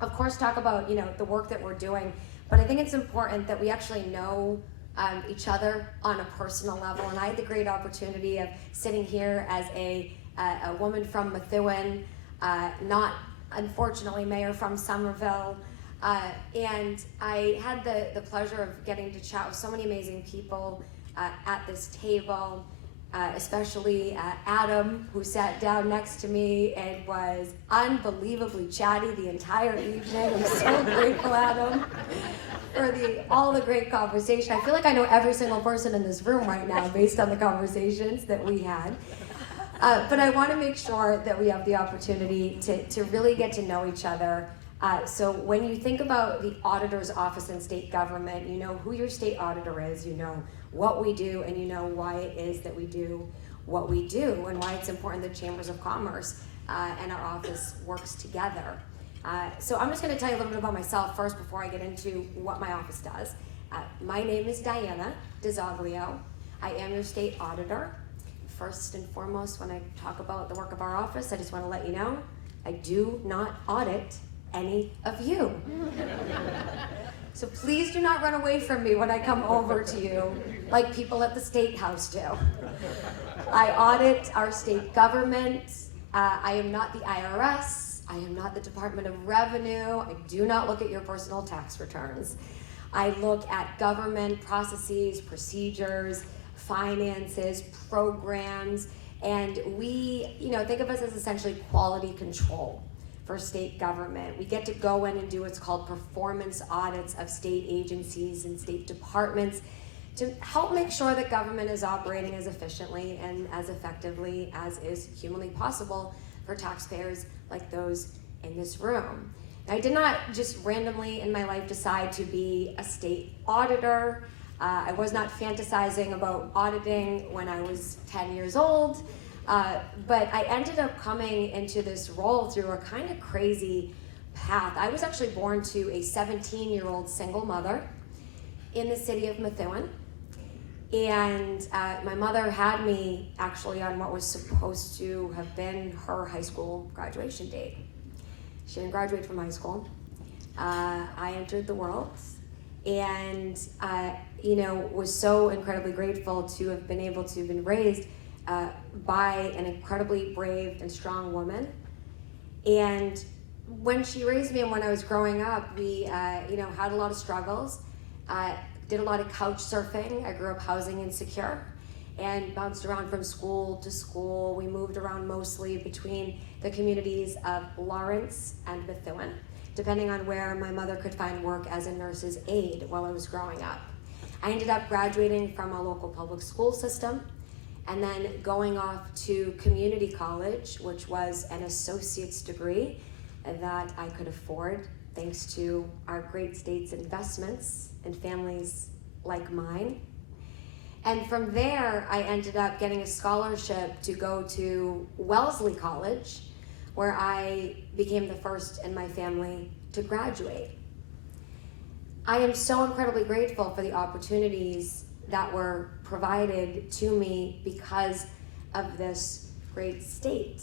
of course, talk about the work that we're doing, but I think it's important that we actually know each other on a personal level. And I had the great opportunity of sitting here as a woman from Methuen, not unfortunately mayor from Somerville, and I had the pleasure of getting to chat with so many amazing people at this table, especially Adam, who sat down next to me and was unbelievably chatty the entire evening. I'm so grateful, Adam, for all the great conversation. I feel like I know every single person in this room right now based on the conversations that we had. But I want to make sure that we have the opportunity to really get to know each other. So when you think about the auditor's office in state government, you know who your state auditor is, you know what we do, and you know why it is that we do what we do, and why it's important that Chambers of Commerce and our office works together. So I'm just going to tell you a little bit about myself first before I get into what my office does. My name is Diana DeZoglio. I am your state auditor. First and foremost, when I talk about the work of our office, I just want to let you know, I do not audit any of you. So please do not run away from me when I come over to you like people at the State House do. I audit our state government. I am not the IRS. I am not the Department of Revenue. I do not look at your personal tax returns. I look at government processes, procedures, finances, programs, and we, think of us as essentially quality control for state government. We get to go in and do what's called performance audits of state agencies and state departments to help make sure that government is operating as efficiently and as effectively as is humanly possible for taxpayers like those in this room. Now, I did not just randomly in my life decide to be a state auditor. I was not fantasizing about auditing when I was 10 years old, but I ended up coming into this role through a kind of crazy path. I was actually born to a 17-year-old single mother in the city of Methuen, and my mother had me actually on what was supposed to have been her high school graduation date. She didn't graduate from high school. I entered the world, and was so incredibly grateful to have been able to have been raised by an incredibly brave and strong woman. And when she raised me and when I was growing up, we had a lot of struggles, did a lot of couch surfing. I grew up housing insecure and bounced around from school to school. We moved around mostly between the communities of Lawrence and Methuen, depending on where my mother could find work as a nurse's aide while I was growing up. I ended up graduating from a local public school system and then going off to community college, which was an associate's degree that I could afford thanks to our great state's investments and families like mine. And from there, I ended up getting a scholarship to go to Wellesley College, where I became the first in my family to graduate. I am so incredibly grateful for the opportunities that were provided to me because of this great state.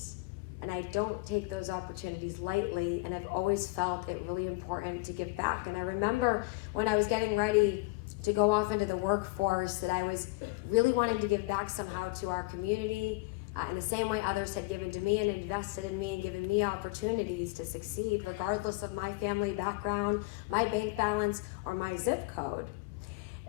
And I don't take those opportunities lightly, and I've always felt it really important to give back. And I remember when I was getting ready to go off into the workforce that I was really wanting to give back somehow to our community in the same way others had given to me and invested in me and given me opportunities to succeed regardless of my family background, my bank balance, or my zip code.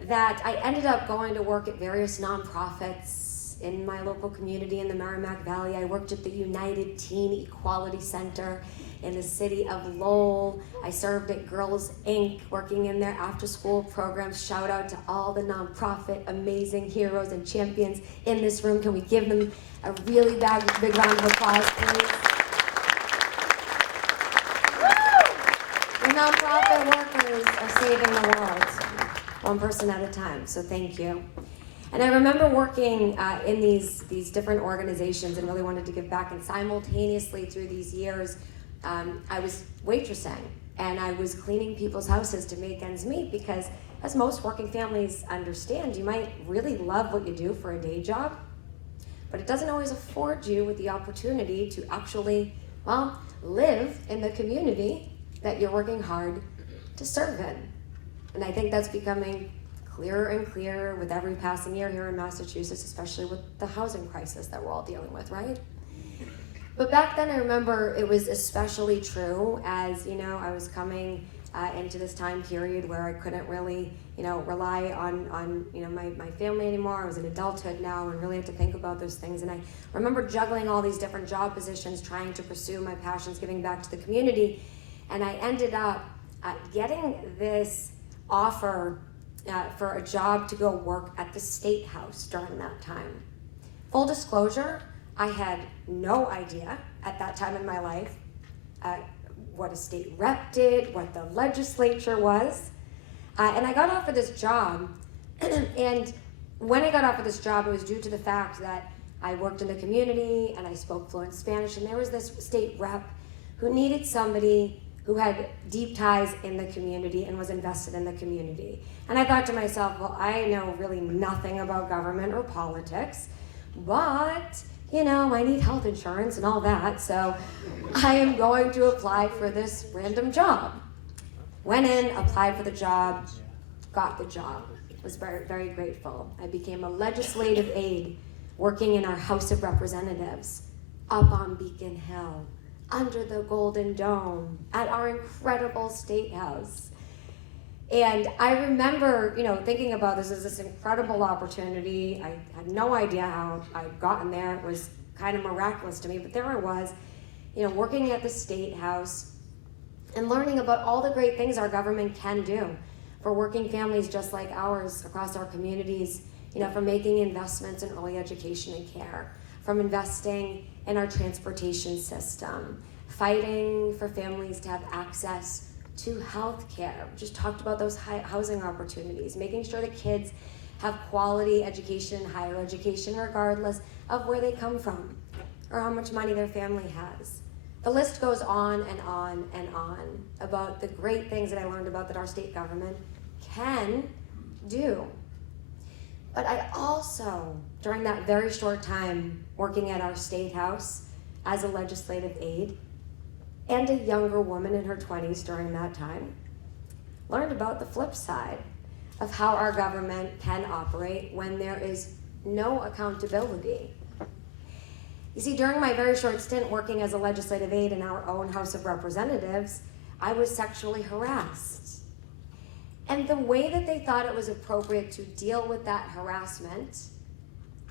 That I ended up going to work at various nonprofits in my local community in the Merrimack Valley. I worked at the United Teen Equality Center in the city of Lowell. I served at Girls Inc., working in their after-school programs. Shout out to all the nonprofit amazing heroes and champions in this room. Can we give them a really big round of applause, please? Woo! The nonprofit workers are saving the world, one person at a time, so thank you. And I remember working in these different organizations and really wanted to give back. And simultaneously through these years, I was waitressing and I was cleaning people's houses to make ends meet, because as most working families understand, you might really love what you do for a day job, but it doesn't always afford you with the opportunity to actually, well, live in the community that you're working hard to serve in. And I think that's becoming clearer and clearer with every passing year here in Massachusetts, especially with the housing crisis that we're all dealing with, right? But back then I remember it was especially true as, I was coming into this time period where I couldn't really, rely on my family anymore. I was in adulthood now and really had to think about those things. And I remember juggling all these different job positions, trying to pursue my passions, giving back to the community. And I ended up getting this offer for a job to go work at the State House during that time. Full disclosure, I had no idea at that time in my life what a state rep did, what the legislature was. And I got offered this job, and when I got offered this job, it was due to the fact that I worked in the community and I spoke fluent Spanish, and there was this state rep who needed somebody who had deep ties in the community and was invested in the community. And I thought to myself, well, I know really nothing about government or politics, but, I need health insurance and all that, so I am going to apply for this random job. Went in, applied for the job, got the job. Was very, very grateful. I became a legislative aide working in our House of Representatives up on Beacon Hill, under the Golden Dome, at our incredible State House. And I remember, thinking about this as this incredible opportunity. I had no idea how I'd gotten there. It was kind of miraculous to me, but there I was, working at the State House and learning about all the great things our government can do for working families just like ours across our communities, from making investments in early education and care, from investing in our transportation system, fighting for families to have access to health care. Just talked about those housing opportunities, making sure that kids have quality education and higher education regardless of where they come from or how much money their family has. The list goes on and on and on about the great things that I learned about that our state government can do. But I also, during that very short time working at our State House as a legislative aide, and a younger woman in her 20s during that time, learned about the flip side of how our government can operate when there is no accountability. You see, during my very short stint working as a legislative aide in our own House of Representatives, I was sexually harassed. And the way that they thought it was appropriate to deal with that harassment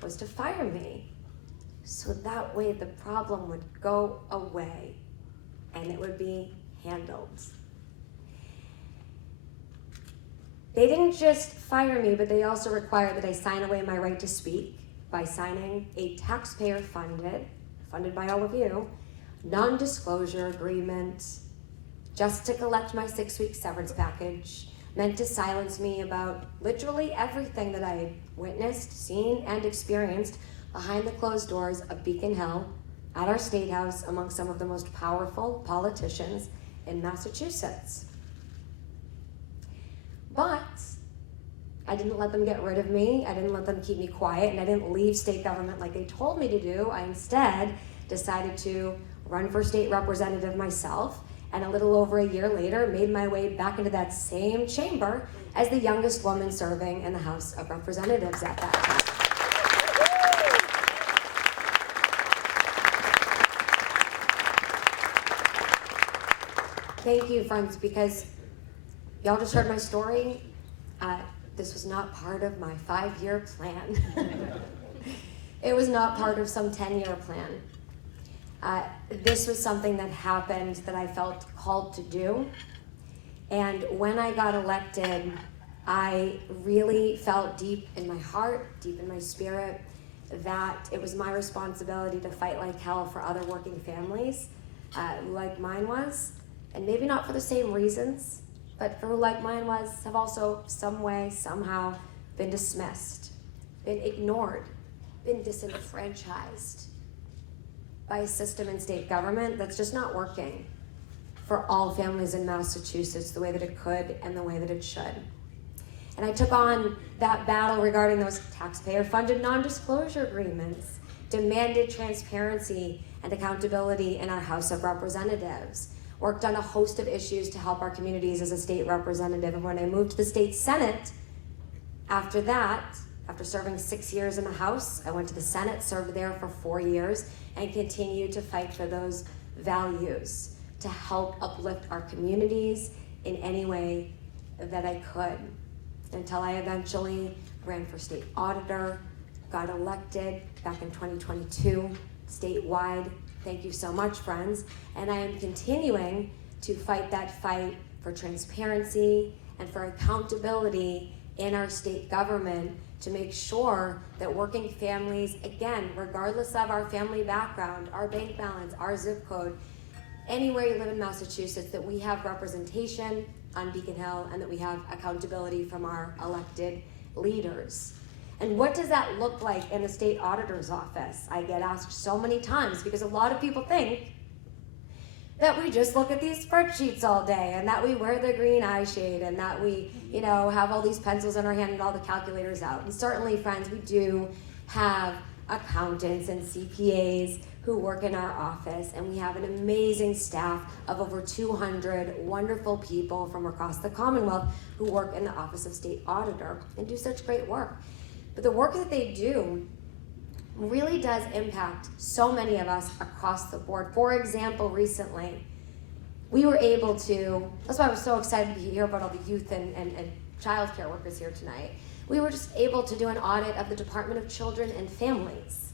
was to fire me. So that way the problem would go away and it would be handled. They didn't just fire me, but they also required that I sign away my right to speak by signing a taxpayer-funded by all of you, non-disclosure agreement just to collect my 6-week severance package, meant to silence me about literally everything that I witnessed, seen, and experienced behind the closed doors of Beacon Hill at our State House among some of the most powerful politicians in Massachusetts. But I didn't let them get rid of me. I didn't let them keep me quiet, and I didn't leave state government like they told me to do. I instead decided to run for state representative myself, and a little over a year later made my way back into that same chamber as the youngest woman serving in the House of Representatives at that time. Thank you, friends, because y'all just heard my story. This was not part of my 5-year plan. It was not part of some 10-year plan. This was something that happened that I felt called to do. And when I got elected, I really felt deep in my heart, deep in my spirit, that it was my responsibility to fight like hell for other working families who, like mine was, and maybe not for the same reasons, but for who, like mine was, have also some way, somehow been dismissed, been ignored, been disenfranchised by a system in state government that's just not working for all families in Massachusetts the way that it could and the way that it should. And I took on that battle regarding those taxpayer-funded non-disclosure agreements, demanded transparency and accountability in our House of Representatives, worked on a host of issues to help our communities as a state representative. And when I moved to the state Senate, after that, after serving 6 years in the House, I went to the Senate, served there for 4 years, and continued to fight for those values, to help uplift our communities in any way that I could, until I eventually ran for state auditor, got elected back in 2022, statewide. Thank you so much, friends. And I am continuing to fight that fight for transparency and for accountability in our state government to make sure that working families, again, regardless of our family background, our bank balance, our zip code, anywhere you live in Massachusetts, that we have representation on Beacon Hill and that we have accountability from our elected leaders. And what does that look like in the state auditor's office? I get asked so many times because a lot of people think that we just look at these spreadsheets all day and that we wear the green eye shade and that we, have all these pencils in our hand and all the calculators out. And certainly, friends, we do have accountants and CPAs who work in our office, and we have an amazing staff of over 200 wonderful people from across the Commonwealth who work in the Office of State Auditor and do such great work. But the work that they do really does impact so many of us across the board. For example, recently, we were able to, that's why I was so excited to hear about all the youth and child care workers here tonight. We were just able to do an audit of the Department of Children and Families.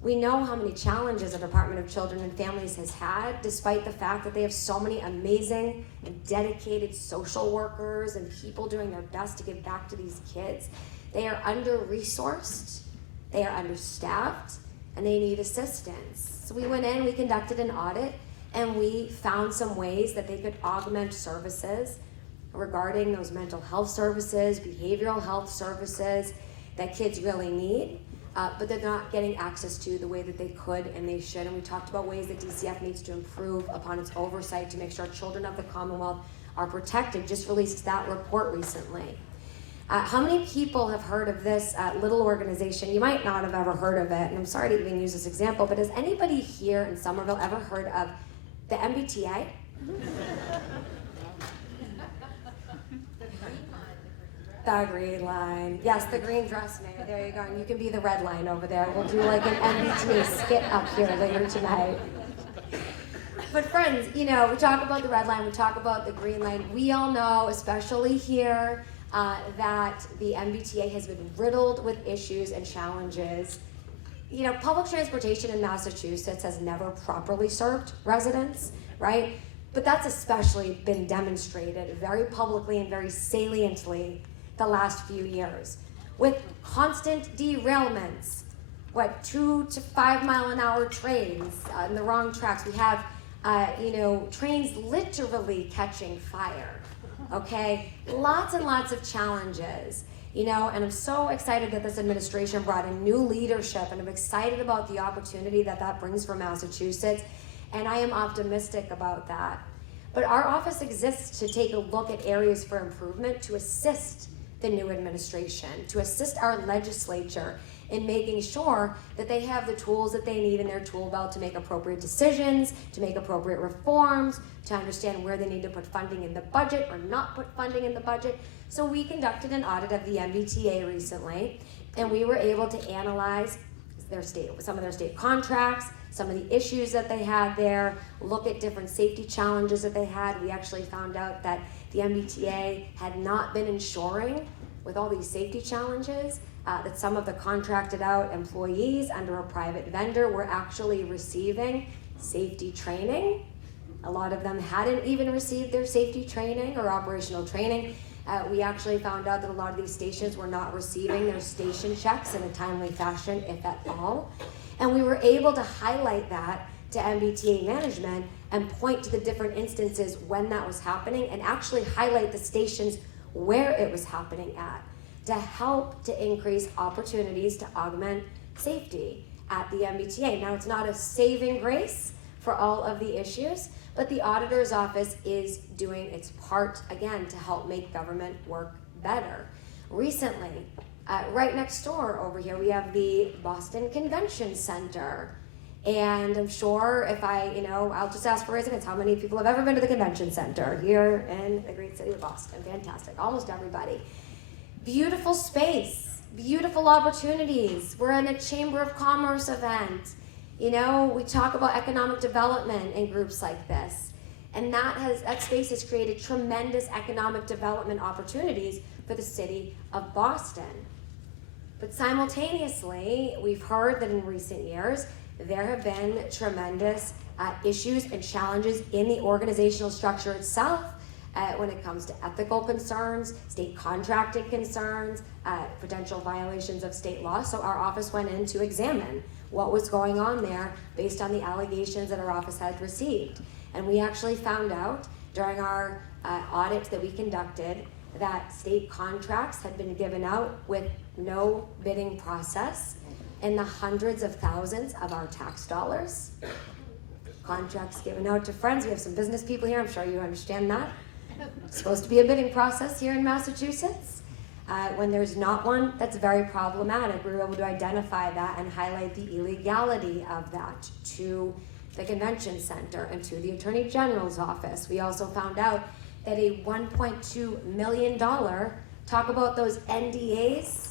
We know how many challenges the Department of Children and Families has had, despite the fact that they have so many amazing and dedicated social workers and people doing their best to give back to these kids. They are under-resourced, they are understaffed, and they need assistance. So we went in, we conducted an audit, and we found some ways that they could augment services regarding those mental health services, behavioral health services that kids really need, but they're not getting access to the way that they could and they should. And we talked about ways that DCF needs to improve upon its oversight to make sure children of the Commonwealth are protected. Just released that report recently. How many people have heard of this little organization? You might not have ever heard of it, and I'm sorry to even use this example, but has anybody here in Somerville ever heard of the MBTA? The Green Line. Yes, the green dress mayor. There you go. And you can be the red line over there. We'll do like an MBTA skit up here later tonight. But friends, we talk about the red line, we talk about the green line. We all know, especially here, that the MBTA has been riddled with issues and challenges. Public transportation in Massachusetts has never properly served residents, right? But that's especially been demonstrated very publicly and very saliently the last few years, with constant derailments, 2 to 5 mile an hour trains on the wrong tracks. We have, trains literally catching fire, okay? Lots and lots of challenges, and I'm so excited that this administration brought in new leadership, and I'm excited about the opportunity that brings for Massachusetts, and I am optimistic about that. But our office exists to take a look at areas for improvement to assist the new administration, to assist our legislature in making sure that they have the tools that they need in their tool belt to make appropriate decisions, to make appropriate reforms, to understand where they need to put funding in the budget or not put funding in the budget. So we conducted an audit of the MBTA recently, and we were able to analyze some of their state contracts, some of the issues that they had there, look at different safety challenges that they had. We actually found out that the MBTA had not been ensuring with all these safety challenges, that some of the contracted out employees under a private vendor were actually receiving safety training. A lot of them hadn't even received their safety training or operational training. We actually found out that a lot of these stations were not receiving their station checks in a timely fashion, if at all. And we were able to highlight that to MBTA management and point to the different instances when that was happening and actually highlight the stations where it was happening at, to help to increase opportunities to augment safety at the MBTA. Now, it's not a saving grace for all of the issues, but the auditor's office is doing its part, again, to help make government work better. Recently, right next door over here, we have the Boston Convention Center. And I'm sure if I'll just ask for residents, how many people have ever been to the convention center here in the great city of Boston? Fantastic, almost everybody. Beautiful space, beautiful opportunities. We're in a Chamber of Commerce event. We talk about economic development in groups like this. And that space has created tremendous economic development opportunities for the city of Boston. But simultaneously, we've heard that in recent years, there have been tremendous issues and challenges in the organizational structure itself when it comes to ethical concerns, state contracting concerns, potential violations of state law. So our office went in to examine what was going on there based on the allegations that our office had received. And we actually found out during our audit that we conducted that state contracts had been given out with no bidding process in the hundreds of thousands of our tax dollars. Contracts given out to friends. We have some business people here, I'm sure you understand that. It's supposed to be a bidding process here in Massachusetts. When there's not one, that's very problematic. We were able to identify that and highlight the illegality of that to the convention center and to the Attorney General's office. We also found out that a $1.2 million, talk about those NDAs.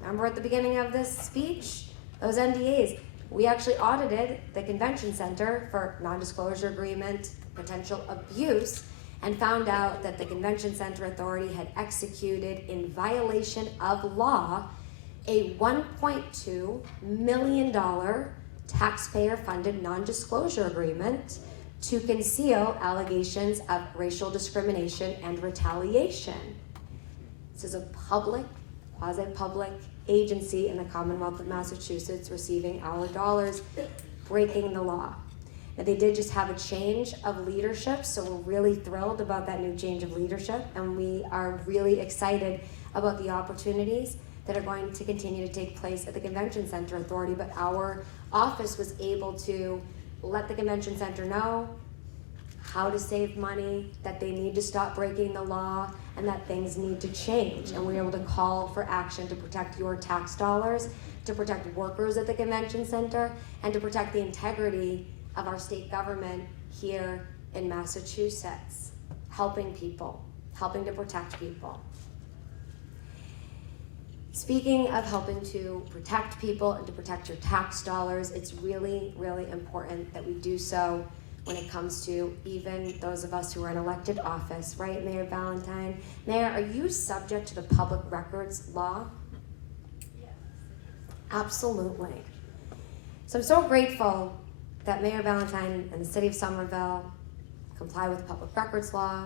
Remember at the beginning of this speech? Those NDAs. We actually audited the convention center for non-disclosure agreement, potential abuse, and found out that the Convention Center Authority had executed in violation of law a $1.2 million taxpayer-funded non-disclosure agreement to conceal allegations of racial discrimination and retaliation. This is a public, quasi-public agency in the Commonwealth of Massachusetts receiving our dollars, breaking the law. Now, they did just have a change of leadership, so we're really thrilled about that new change of leadership, and we are really excited about the opportunities that are going to continue to take place at the Convention Center Authority. But our office was able to let the Convention Center know how to save money, that they need to stop breaking the law, and that things need to change. And we were able to call for action to protect your tax dollars, to protect workers at the Convention Center, and to protect the integrity of our state government here in Massachusetts, helping people, helping to protect people. Speaking of helping to protect people and to protect your tax dollars, it's really, really important that we do so when it comes to even those of us who are in elected office, right, Mayor Valentine? Mayor, are you subject to the public records law? Yes. Absolutely. So I'm so grateful that Mayor Valentine and the city of Somerville comply with the public records law,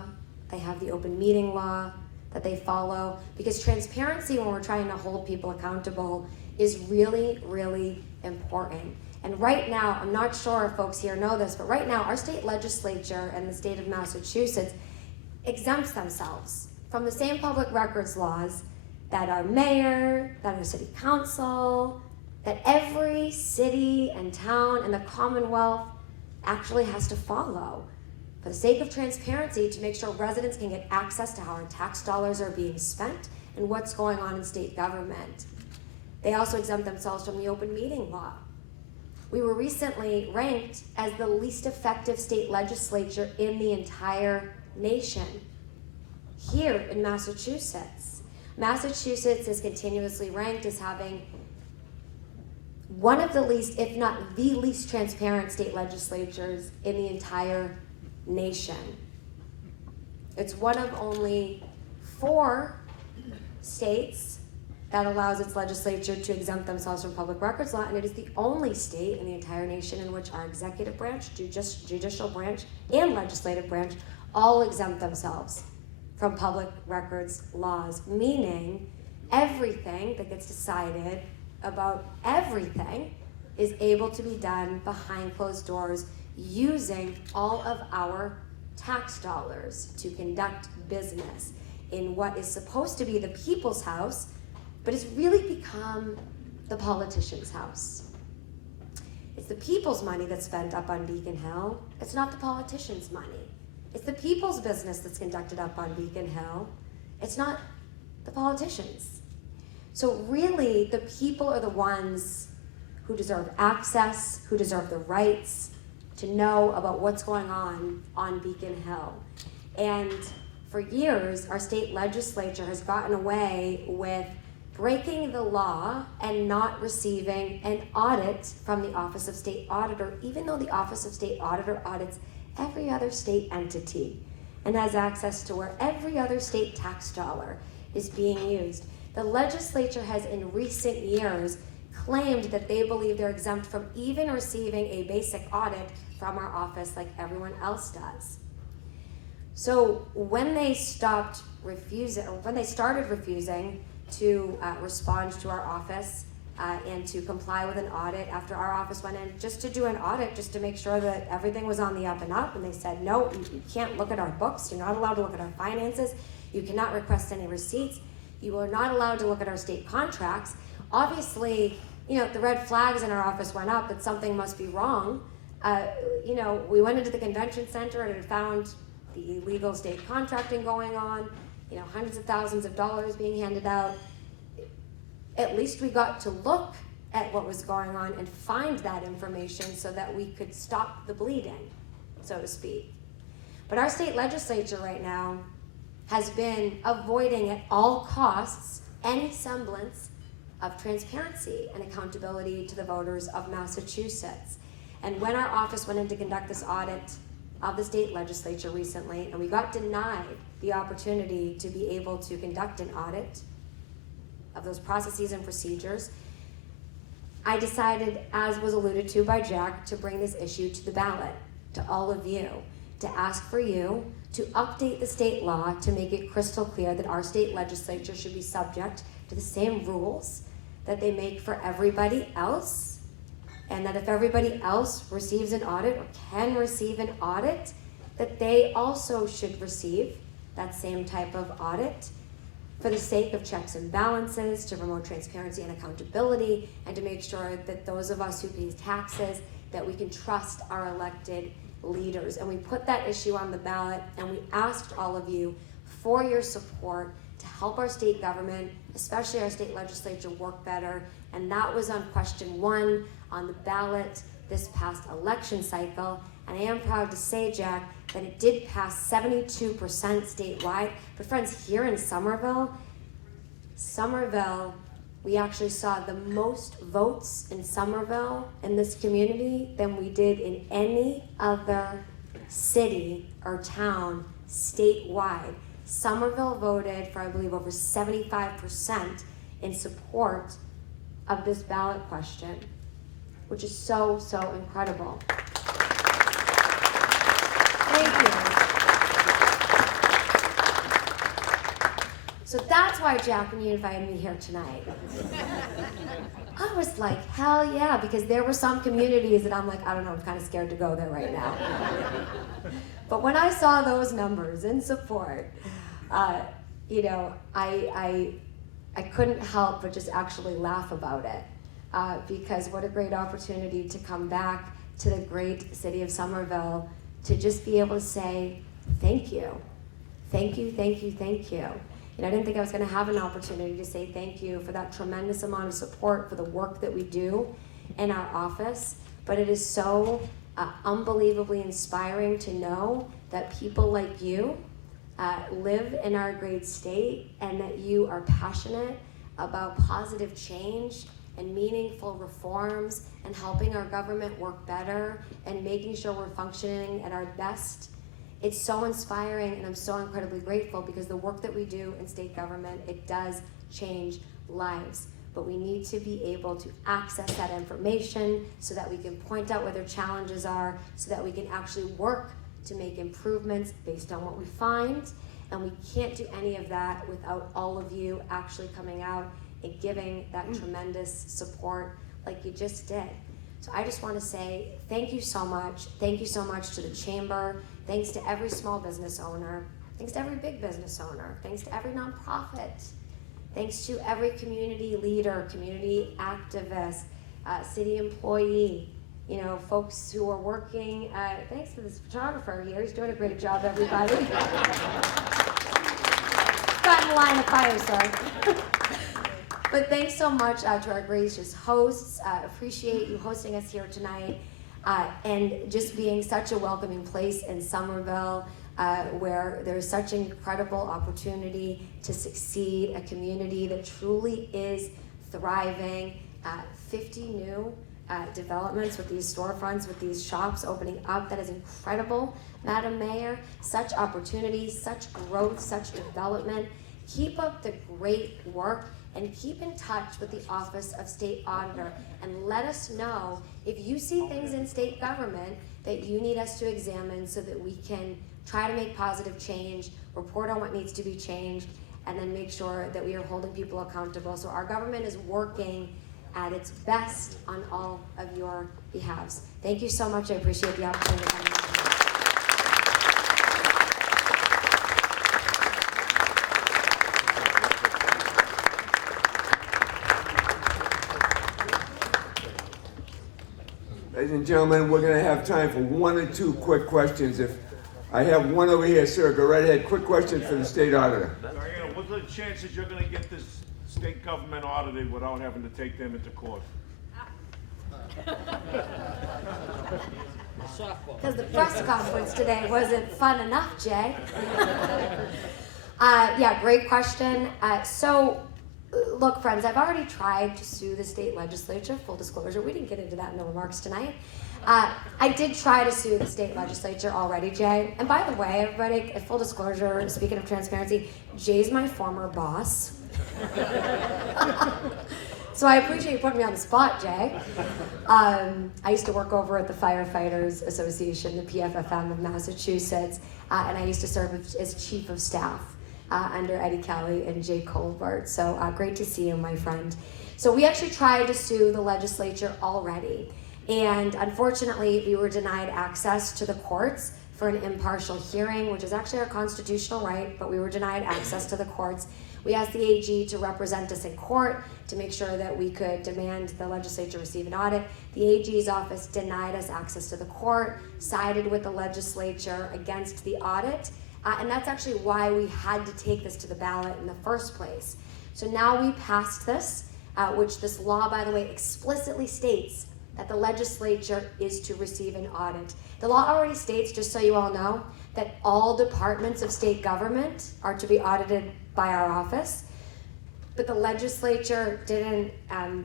they have the open meeting law that they follow, because transparency when we're trying to hold people accountable is really, really important. And right now, I'm not sure if folks here know this, but right now our state legislature and the state of Massachusetts exempts themselves from the same public records laws that our mayor, that our city council, that every city and town in the Commonwealth actually has to follow for the sake of transparency, to make sure residents can get access to how our tax dollars are being spent and what's going on in state government. They also exempt themselves from the open meeting law. We were recently ranked as the least effective state legislature in the entire nation here in Massachusetts. Massachusetts is continuously ranked as having one of the least, if not the least transparent state legislatures in the entire nation. It's one of only 4 states that allows its legislature to exempt themselves from public records law, and it is the only state in the entire nation in which our executive branch, judicial branch, and legislative branch all exempt themselves from public records laws, meaning everything that gets decided about everything is able to be done behind closed doors using all of our tax dollars to conduct business in what is supposed to be the people's house, but it's really become the politician's house. It's the people's money that's spent up on Beacon Hill. It's not the politician's money. It's the people's business that's conducted up on Beacon Hill. It's not the politicians. So really, the people are the ones who deserve access, who deserve the rights to know about what's going on Beacon Hill. And for years, our state legislature has gotten away with breaking the law and not receiving an audit from the Office of State Auditor, even though the Office of State Auditor audits every other state entity and has access to where every other state tax dollar is being used. The legislature has in recent years claimed that they believe they're exempt from even receiving a basic audit from our office like everyone else does. So when they started refusing to respond to our office and to comply with an audit after our office went in just to do an audit, just to make sure that everything was on the up and up, and they said, no, you can't look at our books, you're not allowed to look at our finances, you cannot request any receipts, you are not allowed to look at our state contracts. Obviously, the red flags in our office went up that something must be wrong. We went into the convention center and had found the illegal state contracting going on, hundreds of thousands of dollars being handed out. At least we got to look at what was going on and find that information so that we could stop the bleeding, so to speak. But our state legislature right now has been avoiding at all costs any semblance of transparency and accountability to the voters of Massachusetts. And when our office went in to conduct this audit of the state legislature recently, and we got denied the opportunity to be able to conduct an audit of those processes and procedures, I decided, as was alluded to by Jack, to bring this issue to the ballot, to all of you, to ask for you to update the state law to make it crystal clear that our state legislature should be subject to the same rules that they make for everybody else, and that if everybody else receives an audit or can receive an audit, that they also should receive that same type of audit for the sake of checks and balances, to promote transparency and accountability, and to make sure that those of us who pay taxes, that we can trust our elected leaders. And we put that issue on the ballot, and we asked all of you for your support to help our state government, especially our state legislature, work better. And that was on question 1 on the ballot this past election cycle. And I am proud to say, Jack, that it did pass 72% statewide. But friends, here in Somerville, we actually saw the most votes in Somerville, in this community, than we did in any other city or town statewide. Somerville voted for, I believe, over 75% in support of this ballot question, which is so, so incredible. Thank you. So that's why, Jack, when you invited me here tonight, I was like, hell yeah, because there were some communities that I'm like, I don't know, I'm kind of scared to go there right now. But when I saw those numbers in support, I couldn't help but just actually laugh about it, because what a great opportunity to come back to the great city of Somerville to just be able to say, thank you, thank you, thank you, thank you. I didn't think I was going to have an opportunity to say thank you for that tremendous amount of support for the work that we do in our office. But it is so unbelievably inspiring to know that people like you live in our great state and that you are passionate about positive change and meaningful reforms and helping our government work better and making sure we're functioning at our best. It's so inspiring, and I'm so incredibly grateful because the work that we do in state government, it does change lives. But we need to be able to access that information so that we can point out where their challenges are, so that we can actually work to make improvements based on what we find. And we can't do any of that without all of you actually coming out and giving that tremendous support like you just did. So I just want to say thank you so much. Thank you so much to the Chamber. Thanks to every small business owner. Thanks to every big business owner. Thanks to every nonprofit. Thanks to every community leader, community activist, city employee, folks who are working. Thanks to this photographer here. He's doing a great job, everybody. Got in the line of fire, sir. But thanks so much to our gracious hosts. Appreciate you hosting us here tonight and just being such a welcoming place in Somerville where there's such incredible opportunity to succeed, a community that truly is thriving. 50 new developments with these storefronts, with these shops opening up. That is incredible, Madam Mayor. Such opportunity, such growth, such development. Keep up the great work and keep in touch with the Office of State Auditor and let us know if you see things in state government that you need us to examine so that we can try to make positive change, report on what needs to be changed, and then make sure that we are holding people accountable. So our government is working at its best on all of your behalves. Thank you so much. I appreciate the opportunity to come here. Ladies and gentlemen, we're going to have time for one or two quick questions. If I have one over here, sir, go right ahead. Quick question for the state auditor. Diana, what are the chances you're going to get this state government audited without having to take them into court? Because the press conference today wasn't fun enough, Jay. Yeah, great question. Look, friends, I've already tried to sue the state legislature, full disclosure. We didn't get into that in the remarks tonight. I did try to sue the state legislature already, Jay. And by the way, everybody, full disclosure, speaking of transparency, Jay's my former boss. So I appreciate you putting me on the spot, Jay. I used to work over at the Firefighters Association, the PFFM of Massachusetts, and I used to serve as chief of staff under Eddie Kelly and Jay Colbert. So great to see you, my friend. So we actually tried to sue the legislature already. And unfortunately, we were denied access to the courts for an impartial hearing, which is actually our constitutional right, but we were denied access to the courts. We asked the AG to represent us in court to make sure that we could demand the legislature receive an audit. The AG's office denied us access to the court, sided with the legislature against the audit, and that's actually why we had to take this to the ballot in the first place. So now we passed this, which this law, by the way, explicitly states that the legislature is to receive an audit. The law already states, just so you all know, that all departments of state government are to be audited by our office, but the legislature didn't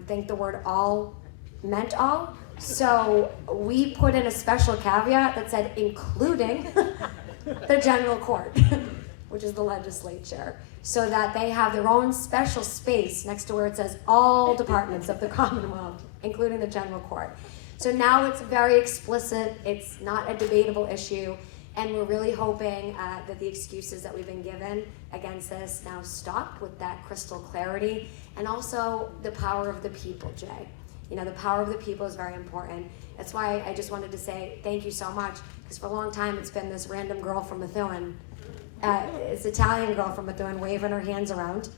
think the word all meant all, so we put in a special caveat that said including the general court, which is the legislature, so that they have their own special space next to where it says all departments of the Commonwealth, including the general court. So now it's very explicit, it's not a debatable issue, and we're really hoping that the excuses that we've been given against this now stop with that crystal clarity, and also the power of the people, Jay. You know, the power of the people is very important. That's why I just wanted to say thank you so much, because for a long time it's been this random girl from Methuen, this Italian girl from Methuen waving her hands around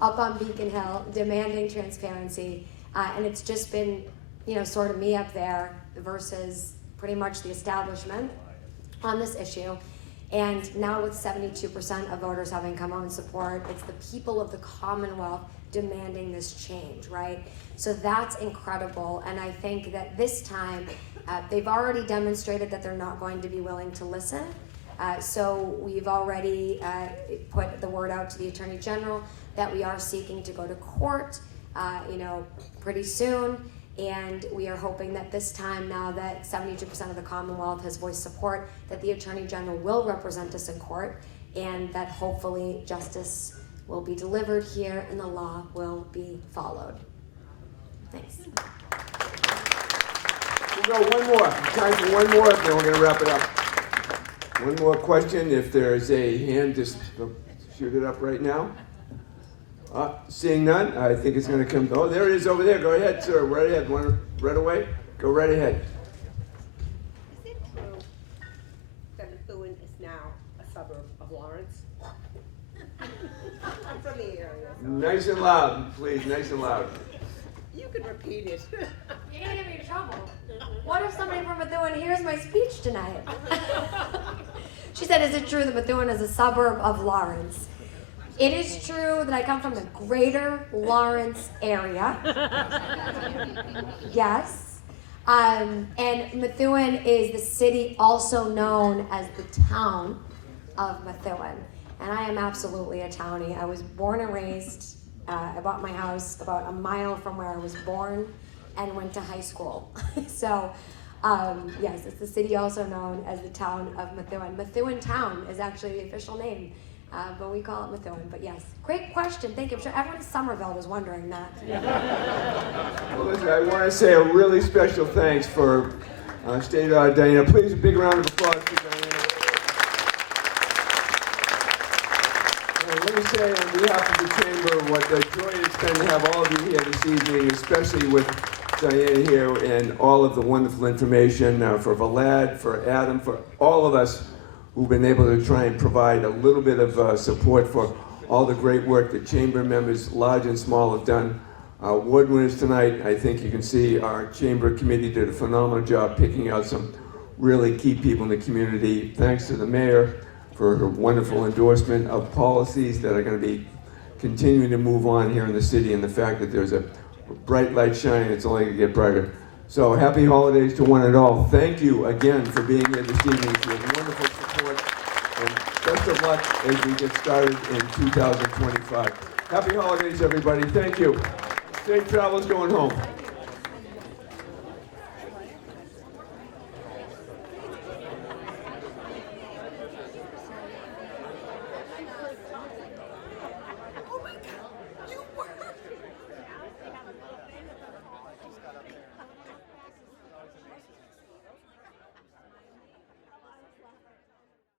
up on Beacon Hill, demanding transparency, and it's just been, you know, sort of me up there versus pretty much the establishment on this issue. And now with 72% of voters having come out in support, it's the people of the Commonwealth demanding this change, right? So that's incredible, and I think that this time, they've already demonstrated that they're not going to be willing to listen. So we've already put the word out to the Attorney General that we are seeking to go to court, pretty soon. And we are hoping that this time, now that 72% of the Commonwealth has voiced support, that the Attorney General will represent us in court, and that hopefully justice will be delivered here and the law will be followed. Thanks. We'll go one more. Time for one more, then we're going to wrap it up. One more question. If there's a hand, just shoot it up right now. Seeing none, I think it's going to come. Oh, there it is over there. Go ahead, sir. Right ahead. One right away. Go right ahead. Is it true that Methuen is now a suburb of Lawrence? I'm from the area. So. Nice and loud, please. Nice and loud. You can repeat it. You're gonna get me in trouble. What if somebody from Methuen hears my speech tonight? She said, is it true that Methuen is a suburb of Lawrence? It is true that I come from the greater Lawrence area. Yes. And Methuen is the city also known as the town of Methuen. And I am absolutely a townie. I was born and raised. I bought my house about a mile from where I was born and went to high school. So, yes, it's the city also known as the town of Methuen. Methuen Town is actually the official name, but we call it Methuen. But yes, great question. Thank you. I'm sure everyone in Somerville was wondering that. Well, listen, I want to say a really special thanks for State Diana. Please, a big round of applause for Diana. Let me say on behalf of the Chamber what a joy it's been to have all of you here this evening, especially with Diana here and all of the wonderful information for Vlad, for Adam, for all of us who've been able to try and provide a little bit of support for all the great work that Chamber members, large and small, have done. Award winners tonight, I think you can see our Chamber committee did a phenomenal job picking out some really key people in the community. Thanks to the mayor for her wonderful endorsement of policies that are going to be continuing to move on here in the city, and the fact that there's a bright light shining, it's only going to get brighter. So happy holidays to one and all. Thank you again for being here this evening, for your wonderful support, and best of luck as we get started in 2025. Happy holidays, everybody. Thank you. Safe travels going home.